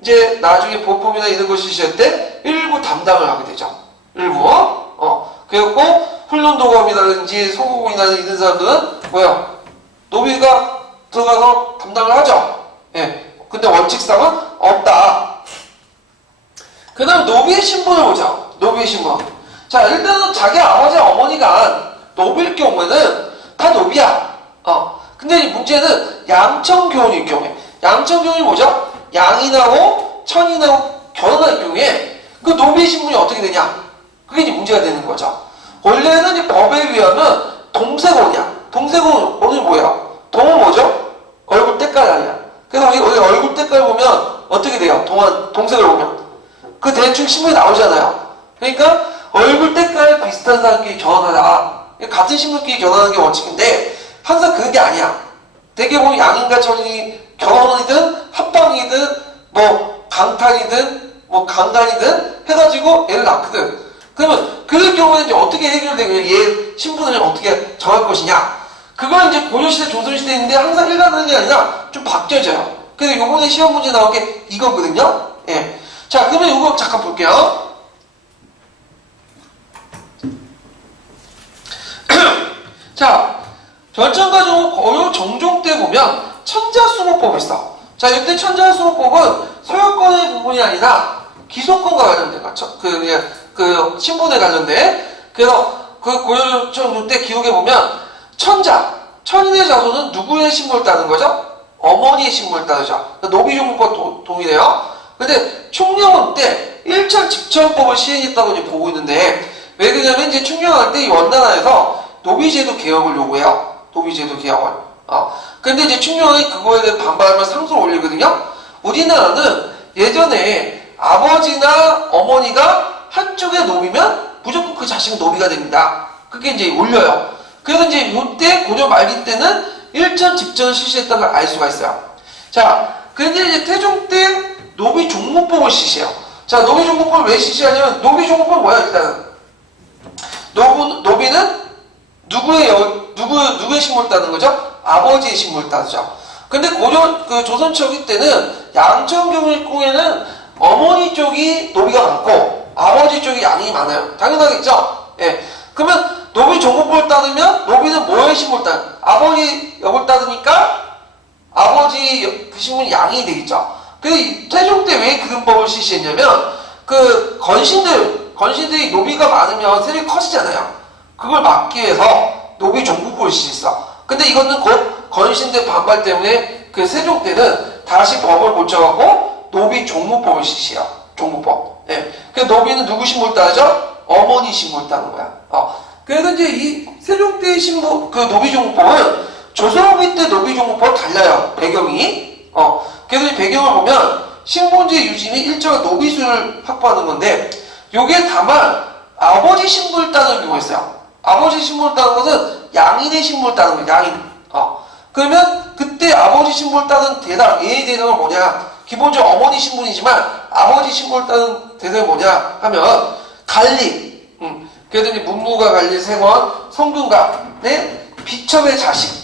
이제 나중에 보품이나 이런 것이 있을 때 일부 담당을 하게 되죠. 일부. 그래갖고 훈련도감이라든지 소고공이나 이런 사람들은 뭐야? 노비가 들어가서 담당을 하죠. 예. 근데 원칙상은 없다. 그 다음 노비의 신분을 보자. 노비의 신분. 자, 일단은 자기 아버지 어머니가 노비일 경우에는 다 노비야. 근데 이 문제는 양천교훈일 경우에. 양천교훈이 뭐죠? 양인하고 천인하고 결혼할 경우에 그 노비의 신분이 어떻게 되냐? 그게 이제 문제가 되는 거죠. 원래는 이 법에 의하면 동색혼이야. 동색혼이 뭐야? 동은 뭐죠? 얼굴 때깔 아니야. 그래서 우리 얼굴 때깔 보면 어떻게 돼요? 동색을 보면. 그 대충 신분이 나오잖아요. 그러니까 얼굴 때깔 비슷한 사람끼리 결혼하자. 같은 신분끼리 결혼하는 게 원칙인데 항상 그게 아니야. 대개 보면 양인과 천인이 결혼이든 합방이든 뭐 강탈이든 뭐 강간이든 해가지고 애를 낳거든. 그러면 그럴 경우에는 이제 어떻게 해결되냐? 얘 신분을 어떻게 정할 것이냐? 그건 이제 고려시대, 조선시대인데 항상 일관하는 게 아니라 좀 바뀌어져요. 그래서 요번에 시험 문제 나온 게 이거거든요. 예. 자, 그러면 이거 잠깐 볼게요. 자, 절정가족 어요 정종 때 보면 천자수목법이 있어. 자, 이때 천자수목법은 소유권의 부분이 아니라 기소권과 관련된 거죠. 그 신분에 관련된. 그래서 그 고려정종 때 기록에 보면 천인의 자손은 누구의 신분을 따는 거죠? 어머니의 신분을 따르죠. 노비종목과 동일해요. 근데 충령은 때 1차 직천법을 시행했다고 이제 보고 있는데 왜 그러냐면 이제 충령할 때 이 원나라에서 노비제도 개혁을 요구해요. 노비제도 개혁을. 근데 이제 충령이 그거에 대해 반발하면 상소를 올리거든요. 우리나라는 예전에 아버지나 어머니가 한쪽에 노비면 무조건 그 자식은 노비가 됩니다. 그게 이제 올려요. 그래서 이제 요때 고려 말기 때는 일전 직전을 실시했다는 걸 알 수가 있어요. 자, 근데 이제 태종 때 노비 종목법을 실시해요. 자, 노비 종목법을 왜 실시하냐면, 노비 종목법은 뭐야, 일단은. 노비는 누구의 신분을 따는 거죠? 아버지의 신분을 따르죠. 근데 고려, 조선 초기 때는 양천경일궁에는 어머니 쪽이 노비가 많고, 아버지 쪽이 양이 많아요. 당연하겠죠? 예. 그러면 노비 종목법을 따르면, 노비는 뭐의 신분을 따르? 아버지 역을 따르니까, 아버지 그 신분이 양이 되겠죠. 그 태종 때 왜 그런 법을 실시했냐면, 건신들이 노비가 많으면 세력이 커지잖아요. 그걸 막기 위해서 노비 종목법을 실시했어. 근데 이거는 곧 건신들 반발 때문에 그 세종 때는 다시 법을 고쳐갖고 노비 종목법을 실시해요. 종목법. 예. 그 노비는 누구 신분을 따르죠? 어머니 신분을 따는 거야. 그래서 이제 이 세종 때의 신분, 그 노비 종목법은 조선후기 때 노비 종목법은 달라요. 배경이. 그래서 이 배경을 보면 신분제 유지 및 일정한 노비수를 확보하는 건데, 요게 다만 아버지 신분을 따는 경우가 있어요. 아버지 신분을 따는 것은 양인의 신분을 따는 거예요. 양인. 그러면 그때 아버지 신분을 따는 대상, 예의 대상은 뭐냐? 기본적으로 어머니 신분이지만 아버지 신분을 따는 대상이 뭐냐 하면 관리. 그래서 이제 문무가 관리 생원, 성균관의 비첩의 자식.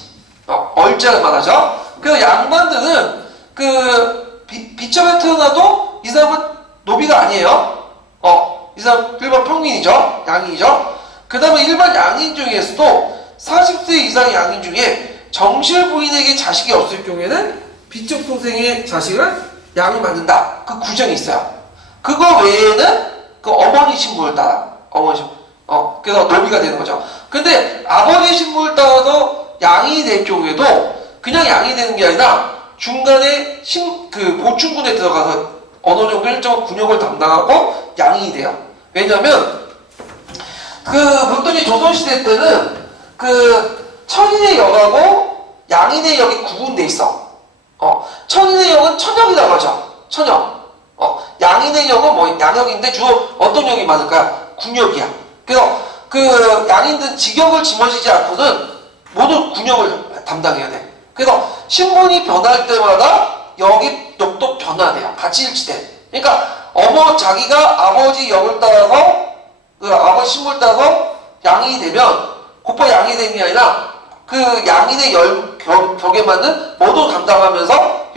얼자를 말하죠. 그래서 양반들은 비첩에 태어나도 이 사람은 노비가 아니에요. 이 사람 일반 평민이죠. 양인이죠. 그 다음에 일반 양인 중에서도 40세 이상 양인 중에 정실 부인에게 자식이 없을 경우에는 비첩 소생의 자식을 양이 맞는다. 그 규정이 있어요. 그거 외에는 그 어머니 신분을 따라. 어머니 신분. 그래서 노비가 되는 거죠. 근데 아버지 신분을 따라도 양이 될 경우에도 그냥 양이 되는 게 아니라 중간에 보충군에 들어가서 어느 정도 일정한 군역을 담당하고 양이 돼요. 왜냐면 보통 조선시대 때는 천인의 역하고 양인의 역이 구분돼 있어. 천인의 역은 천역이라고 하죠. 천역. 양인의 역은 양역인데 주로 어떤 역이 많을까요? 군역이야. 그래서 양인들은 직역을 짊어지지 않고는 모두 군역을 담당해야 돼. 그래서 신분이 변할 때마다 역도 변화돼요. 같이 일치돼. 그러니까 자기가 아버지 역을 따라서 아버지 신분을 따라서 양이 되면 곧바로 양이 되는 게 아니라 양인의 격에 맞는 모두 담당하면서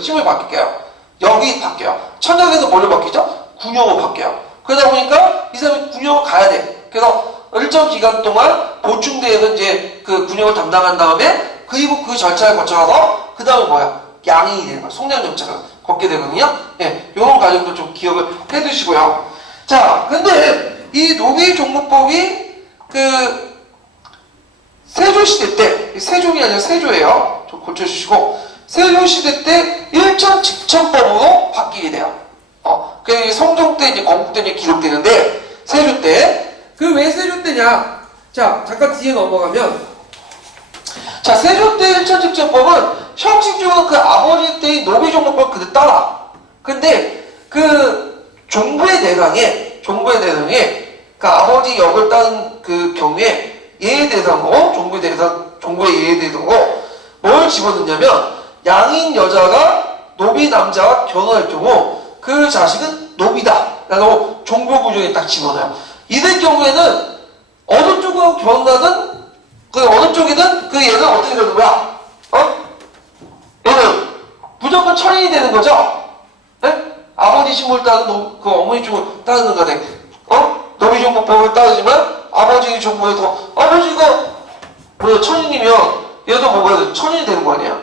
신분이 바뀌게요. 역이 바뀌어요. 천역에서 뭘로 바뀌죠? 군역으로 바뀌어요. 그러다 보니까 이 사람이 군역을 가야 돼. 그래서 일정 기간 동안 보충대에서 이제 군역을 담당한 다음에 그리고 그 절차를 거쳐가서 그 다음에 양인이 되는 거야. 송량 절차를 걷게 되거든요. 예, 요런 과정도 좀 기억을 해두시고요. 자, 근데 이 노비 종목법이 세조시대 때, 세종이 아니라 세조예요. 좀 고쳐주시고, 세조시대 때 일천 직천법으로 바뀌게 돼요. 성종 때 이제 건국 때 이제 기록되는데, 세조 때. 왜 세조 때냐? 자, 잠깐 뒤에 넘어가면, 자, 세조 때 일천직천법은 형식적으로 아버지 때의 노비종목법 그대로 따라. 근데 종부의 대상에 아버지 역을 따는 경우에 예의 대상으로 종부의 예의 대상으로 뭘 집어넣냐면, 양인 여자가 노비 남자와 결혼할 경우 그 자식은 노비다 라고 종부 구조에 딱 집어넣어요. 이럴 경우에는 어느 쪽으로 결혼하든 어느 쪽이든 얘는 어떻게 되는 거야? 얘는 무조건 천인이 되는 거죠? 네? 아버지 신분을 따르는 어머니 신분을 따르는 거네. 노비 종목법을 따르지만 아버지 종목에서 아버지가 천인이면 얘도 천인이 되는 거 아니야?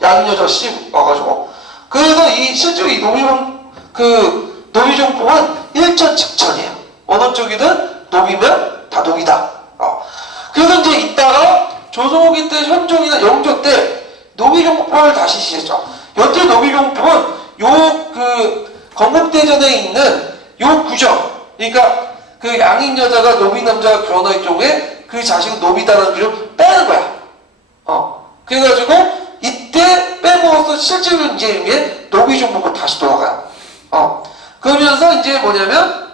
양인 여자 씨 와가지고. 그래서 실제로 이 노비 종목법은 일천직천이에요. 어느 쪽이든 노비면 다 노비다. 그래서 이제 이따가 조선후기 때, 현종이나 영조 때 노비종목법을 다시 시했죠. 여태 노비종목법은 건국대전에 있는 규정, 그러니까 양인 여자가 노비 남자가 결혼할 경우에 그 자식은 노비다라는 규정을 빼는 거야. 그래가지고 이때 빼먹어서 실제로 이제 노비종목법 다시 돌아가요. 그러면서 이제 뭐냐면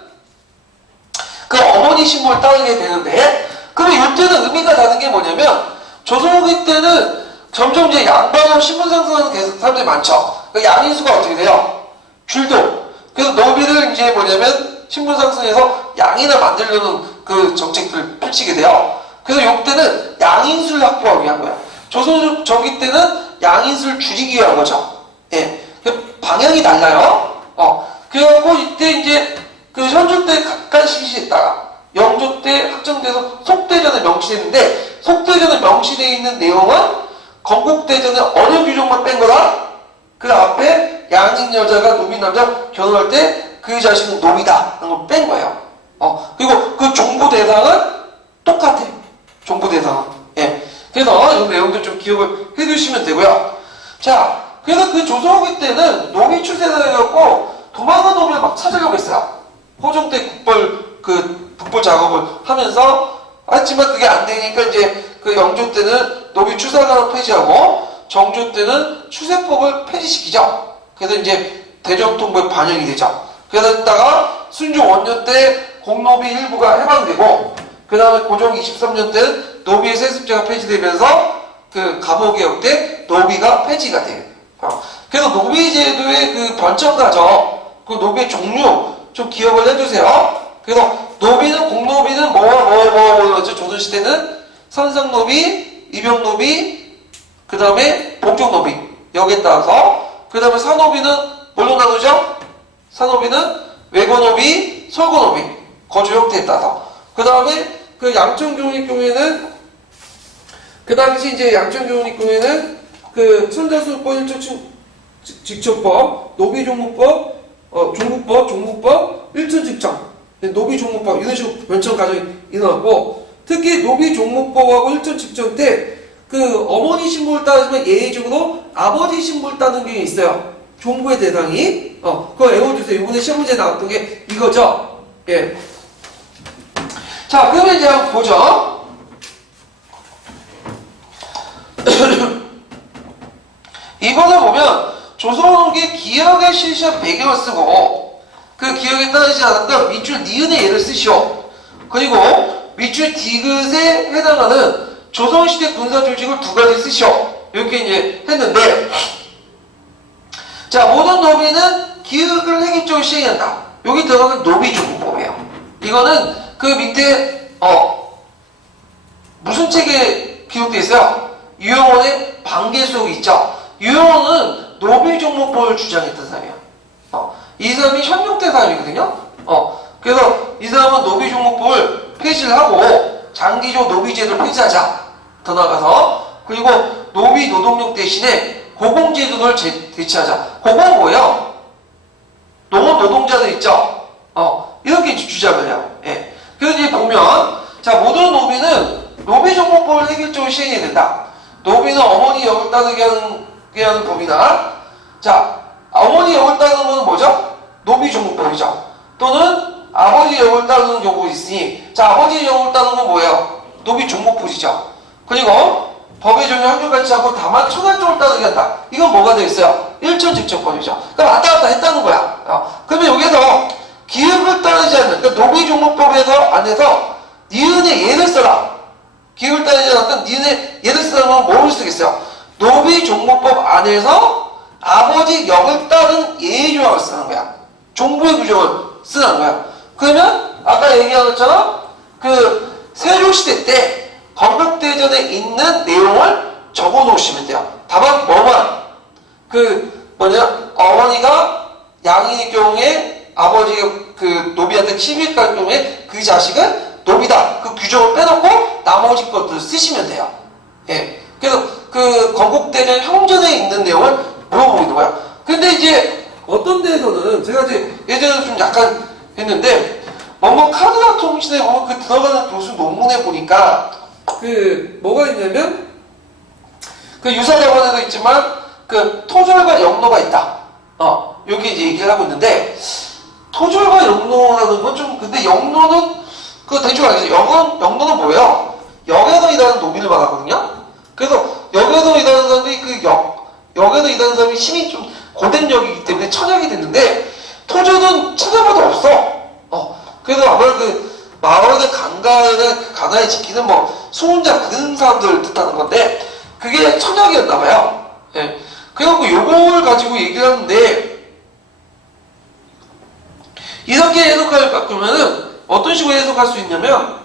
그 어머니 신분을 따르게 되는데, 그럼 이때는 의미가 다른 게 뭐냐면, 조선후기 때는 점점 이제 양반으로 신분 상승하는 사람들이 많죠. 그 양인수가 어떻게 돼요? 줄도. 그래서 노비를 이제 뭐냐면 신분 상승해서 양이나 만들려는 그 정책들을 펼치게 돼요. 그래서 이때는 양인수를 확보하기 위한 거야. 조선 전기 때는 양인수를 줄이기 위한 거죠. 예. 방향이 달라요. 그래갖고 이때 이제 그 현조 때 각간시시 했다가 영조 때 확정돼서 속대전에 명시됐는데, 속대전에 명시되어 있는 내용은 건국대전의 언어 규정만 뺀 거다. 그 앞에 양인 여자가 노비 남자 결혼할 때 그 자식은 노비다 라는 걸 뺀 거예요. 그리고 그 종부 대상은 똑같아. 종부 대상은. 예. 그래서 이 내용도 좀 기억을 해두시면 되고요. 자, 그래서 그 조선후기 때는 노비 추세를 해갖고 도망간 노비를 막 찾으려고 했어요. 호종 때 북벌 작업을 하면서, 하지만 그게 안 되니까 이제 그 영조 때는 노비 추사관을 폐지하고 정조 때는 추세법을 폐지시키죠. 그래서 이제 대정통부에 반영이 되죠. 그러다가 순종 원년 때 공노비 일부가 해방되고, 그 다음에 고종 23년 때는 노비의 세습제가 폐지되면서 그 갑오개혁 때 노비가 폐지가 돼요. 그래서 노비제도의 그 변천 과정, 그 노비의 종류 좀 기억을 해주세요. 그래서 노비는 공노비는 뭐였죠? 조선시대는 선상노비, 입영노비, 그 다음에 복종노비, 여기에 따라서, 그 다음에 사노비는 뭘로 나누죠? 사노비는 외고노비, 설고노비, 거주 형태에 따라서. 그 다음에 그 양천교훈입경우에는, 그 당시 이제 양천교훈입경우에는 그 천자수법, 일천직천법, 노비종무법, 종국법, 종국법, 일천직천, 노비종무법, 이런 식으로 변천 과정이 일어났고, 특히 노비종무법하고 일천직천 때 그 어머니 신분을 따지면 예외적으로 아버지 신분을 따는 게 있어요. 종부의 대상이. 그거 외워주세요. 이번에 시험 문제 나왔던 게 이거죠. 예. 자, 그러면 이제 한번 보죠. 이번에 보면 조선후기 기역의 실시한 배경을 쓰고, 그 기역에 따르지 않았던 밑줄 니은의 예를 쓰시오. 그리고 밑줄 디귿에 해당하는 조선시대 군사조직을 두 가지 쓰시오. 이렇게 이제 했는데, 자, 모든 노비는 기역을 획일적으로 시행한다. 여기 들어가는 노비종부법이에요. 이거는 그 밑에 무슨 책에 기록되어 있어요? 유영원의 반개수록이 있죠. 유영원은 노비종무법을 주장했던 사람이에요. 이 사람이 현종대 사람이거든요. 그래서 이 사람은 노비종무법을 폐지를 하고 장기조 노비제도를 폐지하자. 더 나아가서, 그리고 노비 노동력 대신에 고공제도를 대체하자. 고공은 뭐예요? 농업 노동자들 있죠. 이렇게 주장을 해요. 예. 그래서 이제 보면, 자, 모든 노비는 노비종무법을 획일적으로 시행해야 된다. 노비는 어머니 역을 따르게 하는 법이나, 자, 어머니 역을 따르는 것은 뭐죠? 노비종무법이죠. 또는 아버지 역을 따르는 경우가 있으니, 자, 아버지 역을 따르는 건 뭐예요? 노비종무법이죠. 그리고 법의 종류 한결같지 않고 다만 초단적으로 따르게 한다. 이건 뭐가 되겠어요? 일천직천법이죠. 그럼 왔다 갔다 했다는 거야. 그러면 여기서 기역을 따르지 않는, 그러니까 노비종무법에서 안에서 니은의 예를 써라. 기역을 따르지 않았던 니은의 예를 쓰라면 뭘 쓰겠어요? 노비종무법 안에서 아버지 역을 따른 예의조항을 쓰는 거야. 종부의 규정을 쓰는 거야. 그러면 아까 얘기한 것처럼 그 세조시대 때 건국대전에 있는 내용을 적어 놓으시면 돼요. 다만 뭐만 어머니가 양인의 경우에 아버지가 그 노비한테 시비를 갈 경우에 그 자식은 노비다. 그 규정을 빼놓고 나머지 것들을 쓰시면 돼요. 예. 그래서 그 건국대전 형전에 있는 내용을 물어보고 있는 거야. 근데 이제 어떤 데에서는 제가 이제 예전에 좀 약간 했는데, 카드나 통신에 보면 그 들어가는 교수 논문에 보니까 그 뭐가 있냐면, 그 유사자본에도 있지만 그 토졸과 영노가 있다. 여기 이제 얘기를 하고 있는데, 토졸과 영노라는 건 좀, 근데 영노는 그거 대충 알겠죠. 영노는 뭐예요? 역에서 일하는 노비를 말하거든요. 그래서 역에서 일하는 사람들이 역에서 일하는 사람이 힘이 좀 고된 역이기 때문에 천역이 됐는데, 토졸은 찾아봐도 없어. 그래서 아마 마을의 가난에 지키는 뭐 수훈자 그런 사람들 뜻하는 건데 그게 천역이었나봐요. 예. 그래갖고 요걸 가지고 얘기를 하는데 이렇게 해석할 바꾸면은 어떤 식으로 해석할 수 있냐면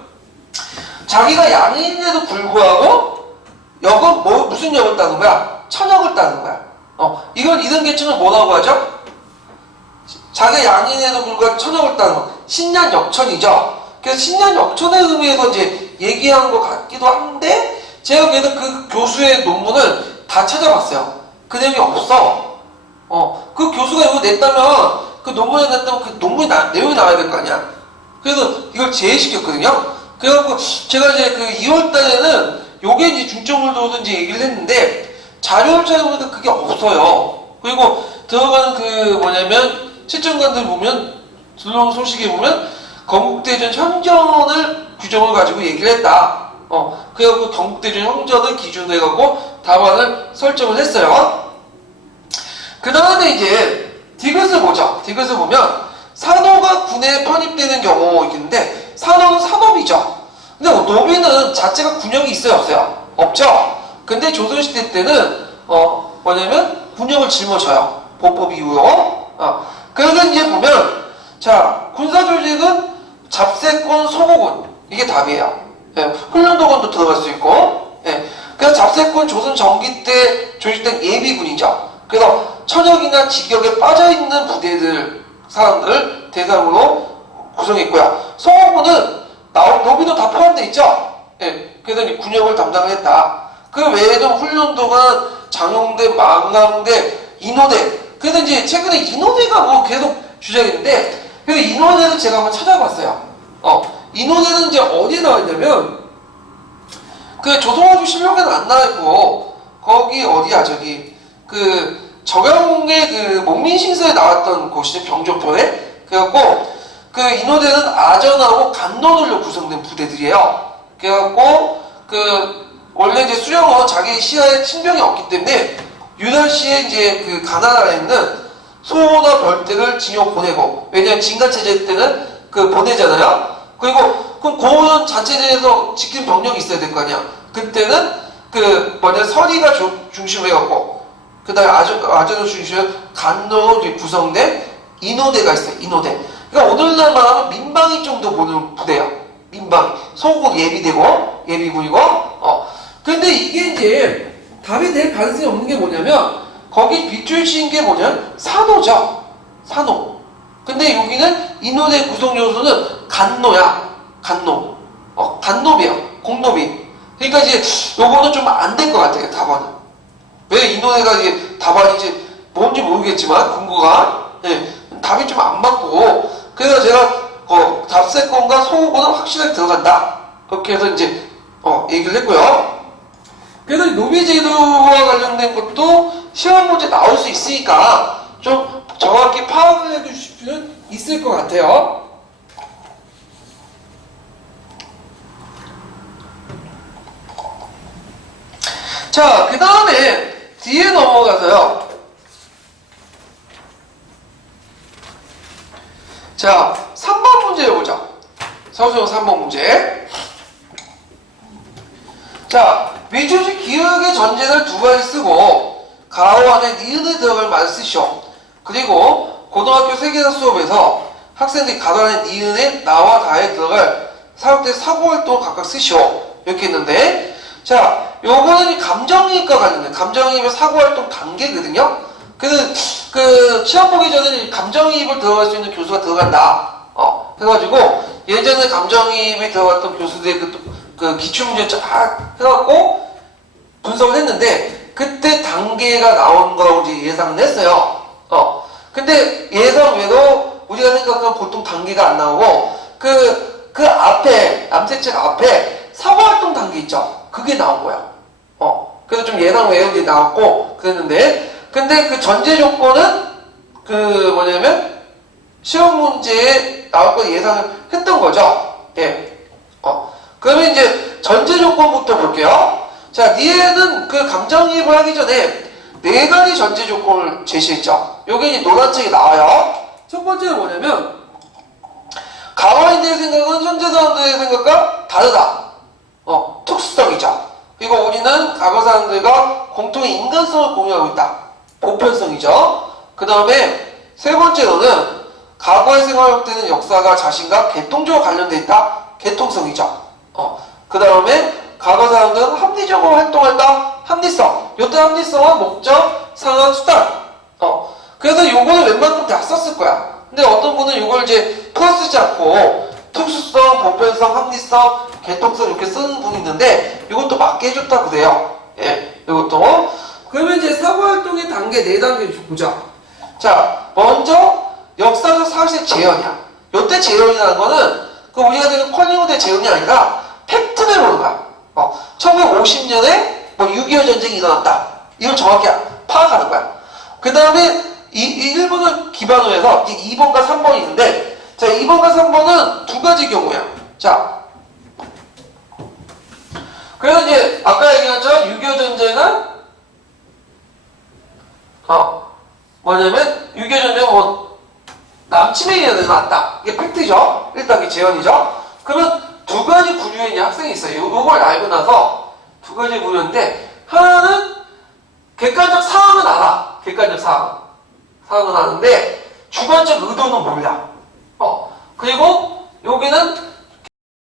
자기가 양인에도 불구하고 역은 무슨 역을 따는 거야? 천역을 따는 거야. 이런 계층을 뭐라고 하죠? 자기가 양인에도 불구하고 천역을 따는 거. 신양역천이죠. 그래서 신양역천의 의미에서 이제 얘기한 것 같기도 한데 제가 그래서 그 교수의 논문을 다 찾아봤어요. 그 내용이 없어. 그 교수가 이거 냈다면 그 논문에 냈다면 그 논문이 내용이 나와야 될 거 아니야. 그래서 이걸 제외시켰거든요. 그래갖고 제가 이제 그 2월 달에는 요게 이제 중점을 둬서 이제 얘기를 했는데 자료를 찾아보니까 그게 없어요. 그리고 들어가는 그 뭐냐면 실전관들 보면 들어온 소식에 보면 건국대전 형전을 규정을 가지고 얘기를 했다. 그래갖고 건국대전 형전을 기준으로 해갖고 답안을 설정을 했어요. 그 다음에 이제 디귿을 보죠. 디귿을 보면 산호가 군에 편입되는 경우인데 산호는 산업이죠. 근데 노비는 자체가 군역이 있어요, 없어요? 없죠. 근데 조선시대 때는 뭐냐면 군역을 짊어져요. 보법 이후로. 그래서 이제 보면 자 군사조직은 잡세권, 소고군 이게 답이에요. 예, 훈련도건도 들어갈 수 있고. 예, 그래서 잡세권 조선 전기 때 조직된 예비군이죠. 그래서 천역이나 직역에 빠져있는 부대들 사람들 대상으로 구성했고요. 소고군은 노비도 다 포함되어 있죠. 예, 그래서 이제 군역을 담당을 했다. 그 외에도 훈련도관, 장용대, 망강대, 인호대. 그래서 이제 최근에 인호대가 뭐 계속 주장인데, 그래서 인호대는 제가 한번 찾아봤어요. 인호대는 이제 어디에 나와 있냐면, 그 조선왕조 실록에는 안 나와있고, 거기 어디야, 정영의 그 목민신서에 나왔던 곳이죠, 병조표에. 그래갖고, 그 인호대는 아전하고 간론으로 구성된 부대들이에요. 그래갖고, 원래 이제 수령은 자기 시야에 친병이 없기 때문에, 유난시에 이제 그 가나라에 있는 소나 별대를 징역 보내고, 왜냐면 진간체제 때는 그 보내잖아요? 그리고, 그럼 고은 자체제에서 지키는 병력이 있어야 될 거 아니야? 그때는 서리가 중심으로 해갖고, 그 다음에 아전을 중심으로 간로로 구성된 인호대가 있어요, 인호대. 그러니까 오늘날 말하면 민방위 정도 보는 부대야. 민방위. 소국 예비군이고. 근데 이게 이제 답이 될 가능성이 없는 게 뭐냐면 거기 빗줄 씌인 게 뭐냐면 산호죠. 산호. 근데 여기는 인호대 구성 요소는 간노야. 간노. 간노비야. 공노비. 그러니까 이제 요거는 좀 안 될 것 같아요, 답안은. 왜 인호대가 이게 답안인지 뭔지 모르겠지만 근거가 답이 좀 안 맞고 그래서 제가 답세권과 소호권은 확실하게 들어간다. 그렇게 해서 이제 얘기를 했고요. 그래서 노비제도와 관련된 것도 시험 문제 나올 수 있으니까 좀 정확히 파악을 해주실 필요는 있을 것 같아요. 자, 그 다음에 뒤에 넘어가서요. 자, 3번 문제 보자. 서술형 3번 문제. 자, 위주식 기역의 전제를 두 가지 쓰고 가오 안에 니은을 들어갈 말 쓰시오. 그리고 고등학교 세계사 수업에서 학생들이 가오 안에 니은에 나와 다에 들어갈 사역대 사고활동을 각각 쓰시오. 이렇게 했는데 자, 요거는 감정이입과 관련된 감정이입의 사고활동 단계거든요. 그래서 시험 보기 전에 감정이입을 들어갈 수 있는 교수가 들어간다. 해가지고 예전에 감정이입이 들어갔던 교수들의 그 기출문제 쫙 해갖고 분석을 했는데 그때 단계가 나온 거라고 이제 예상을 했어요. 근데 예상 외로 우리가 생각하는 보통 단계가 안 나오고 그 앞에 암색책 앞에 사고활동 단계 있죠. 그게 나온 거야. 그래서 좀 예상 외에 나왔고 그랬는데 근데 그 전제 조건은 뭐냐면 시험 문제에 나올 거 예상을 했던 거죠. 예. 그러면 이제 전제 조건부터 볼게요. 자, 니에는 그 감정이입을 하기 전에 네 가지 전제 조건을 제시했죠. 요게 이제 노란 책에 나와요. 첫 번째는 뭐냐면 과거인들의 생각은 현재 사람들의 생각과 다르다. 특수성이죠. 그리고 우리는 과거 사람들과 공통의 인간성을 공유하고 있다. 보편성이죠. 그 다음에 세 번째로는 과거에 생활되는 역사가 자신과 계통적으로 관련돼 있다. 계통성이죠. 그 다음에 과거 사람들은 합리적으로 활동한다. 합리성. 이때 합리성은 목적, 상황, 수단. 그래서 요거는 웬만큼 다 썼을 거야. 근데 어떤 분은 이걸 이제 풀어쓰지 않고 특수성, 보편성, 합리성, 계통성 이렇게 쓰는 분이 있는데 이것도 맞게 해줬다고 그래요. 예, 이것도. 그러면 이제 사고활동의 단계 4단계 보자. 자, 먼저 역사적 사실 재현이야. 이때 재현이라는 거는 그 우리가 되는 컬링우드의 재현이 아니라 팩트를 보는 거야. 1950년에 뭐 6.25 전쟁이 일어났다. 이걸 정확히 파악하는 거야. 그 다음에 이 1번을 기반으로 해서 2번과 3번이 있는데, 자, 2번과 3번은 두 가지 경우야. 자, 그래서 이제 아까 얘기했죠. 6.25 전쟁은 뭐냐면 6.25 전쟁은 뭐 남침에 의해 일어났다. 이게 팩트죠. 1단계 재현이죠. 그러면 두 가지 부류의 이제 학생이 있어요. 요걸 알고 나서 두 가지 부류인데, 하나는 객관적 상황은 알아. 객관적 상황은 아는데 주관적 의도는 몰라. 그리고 여기는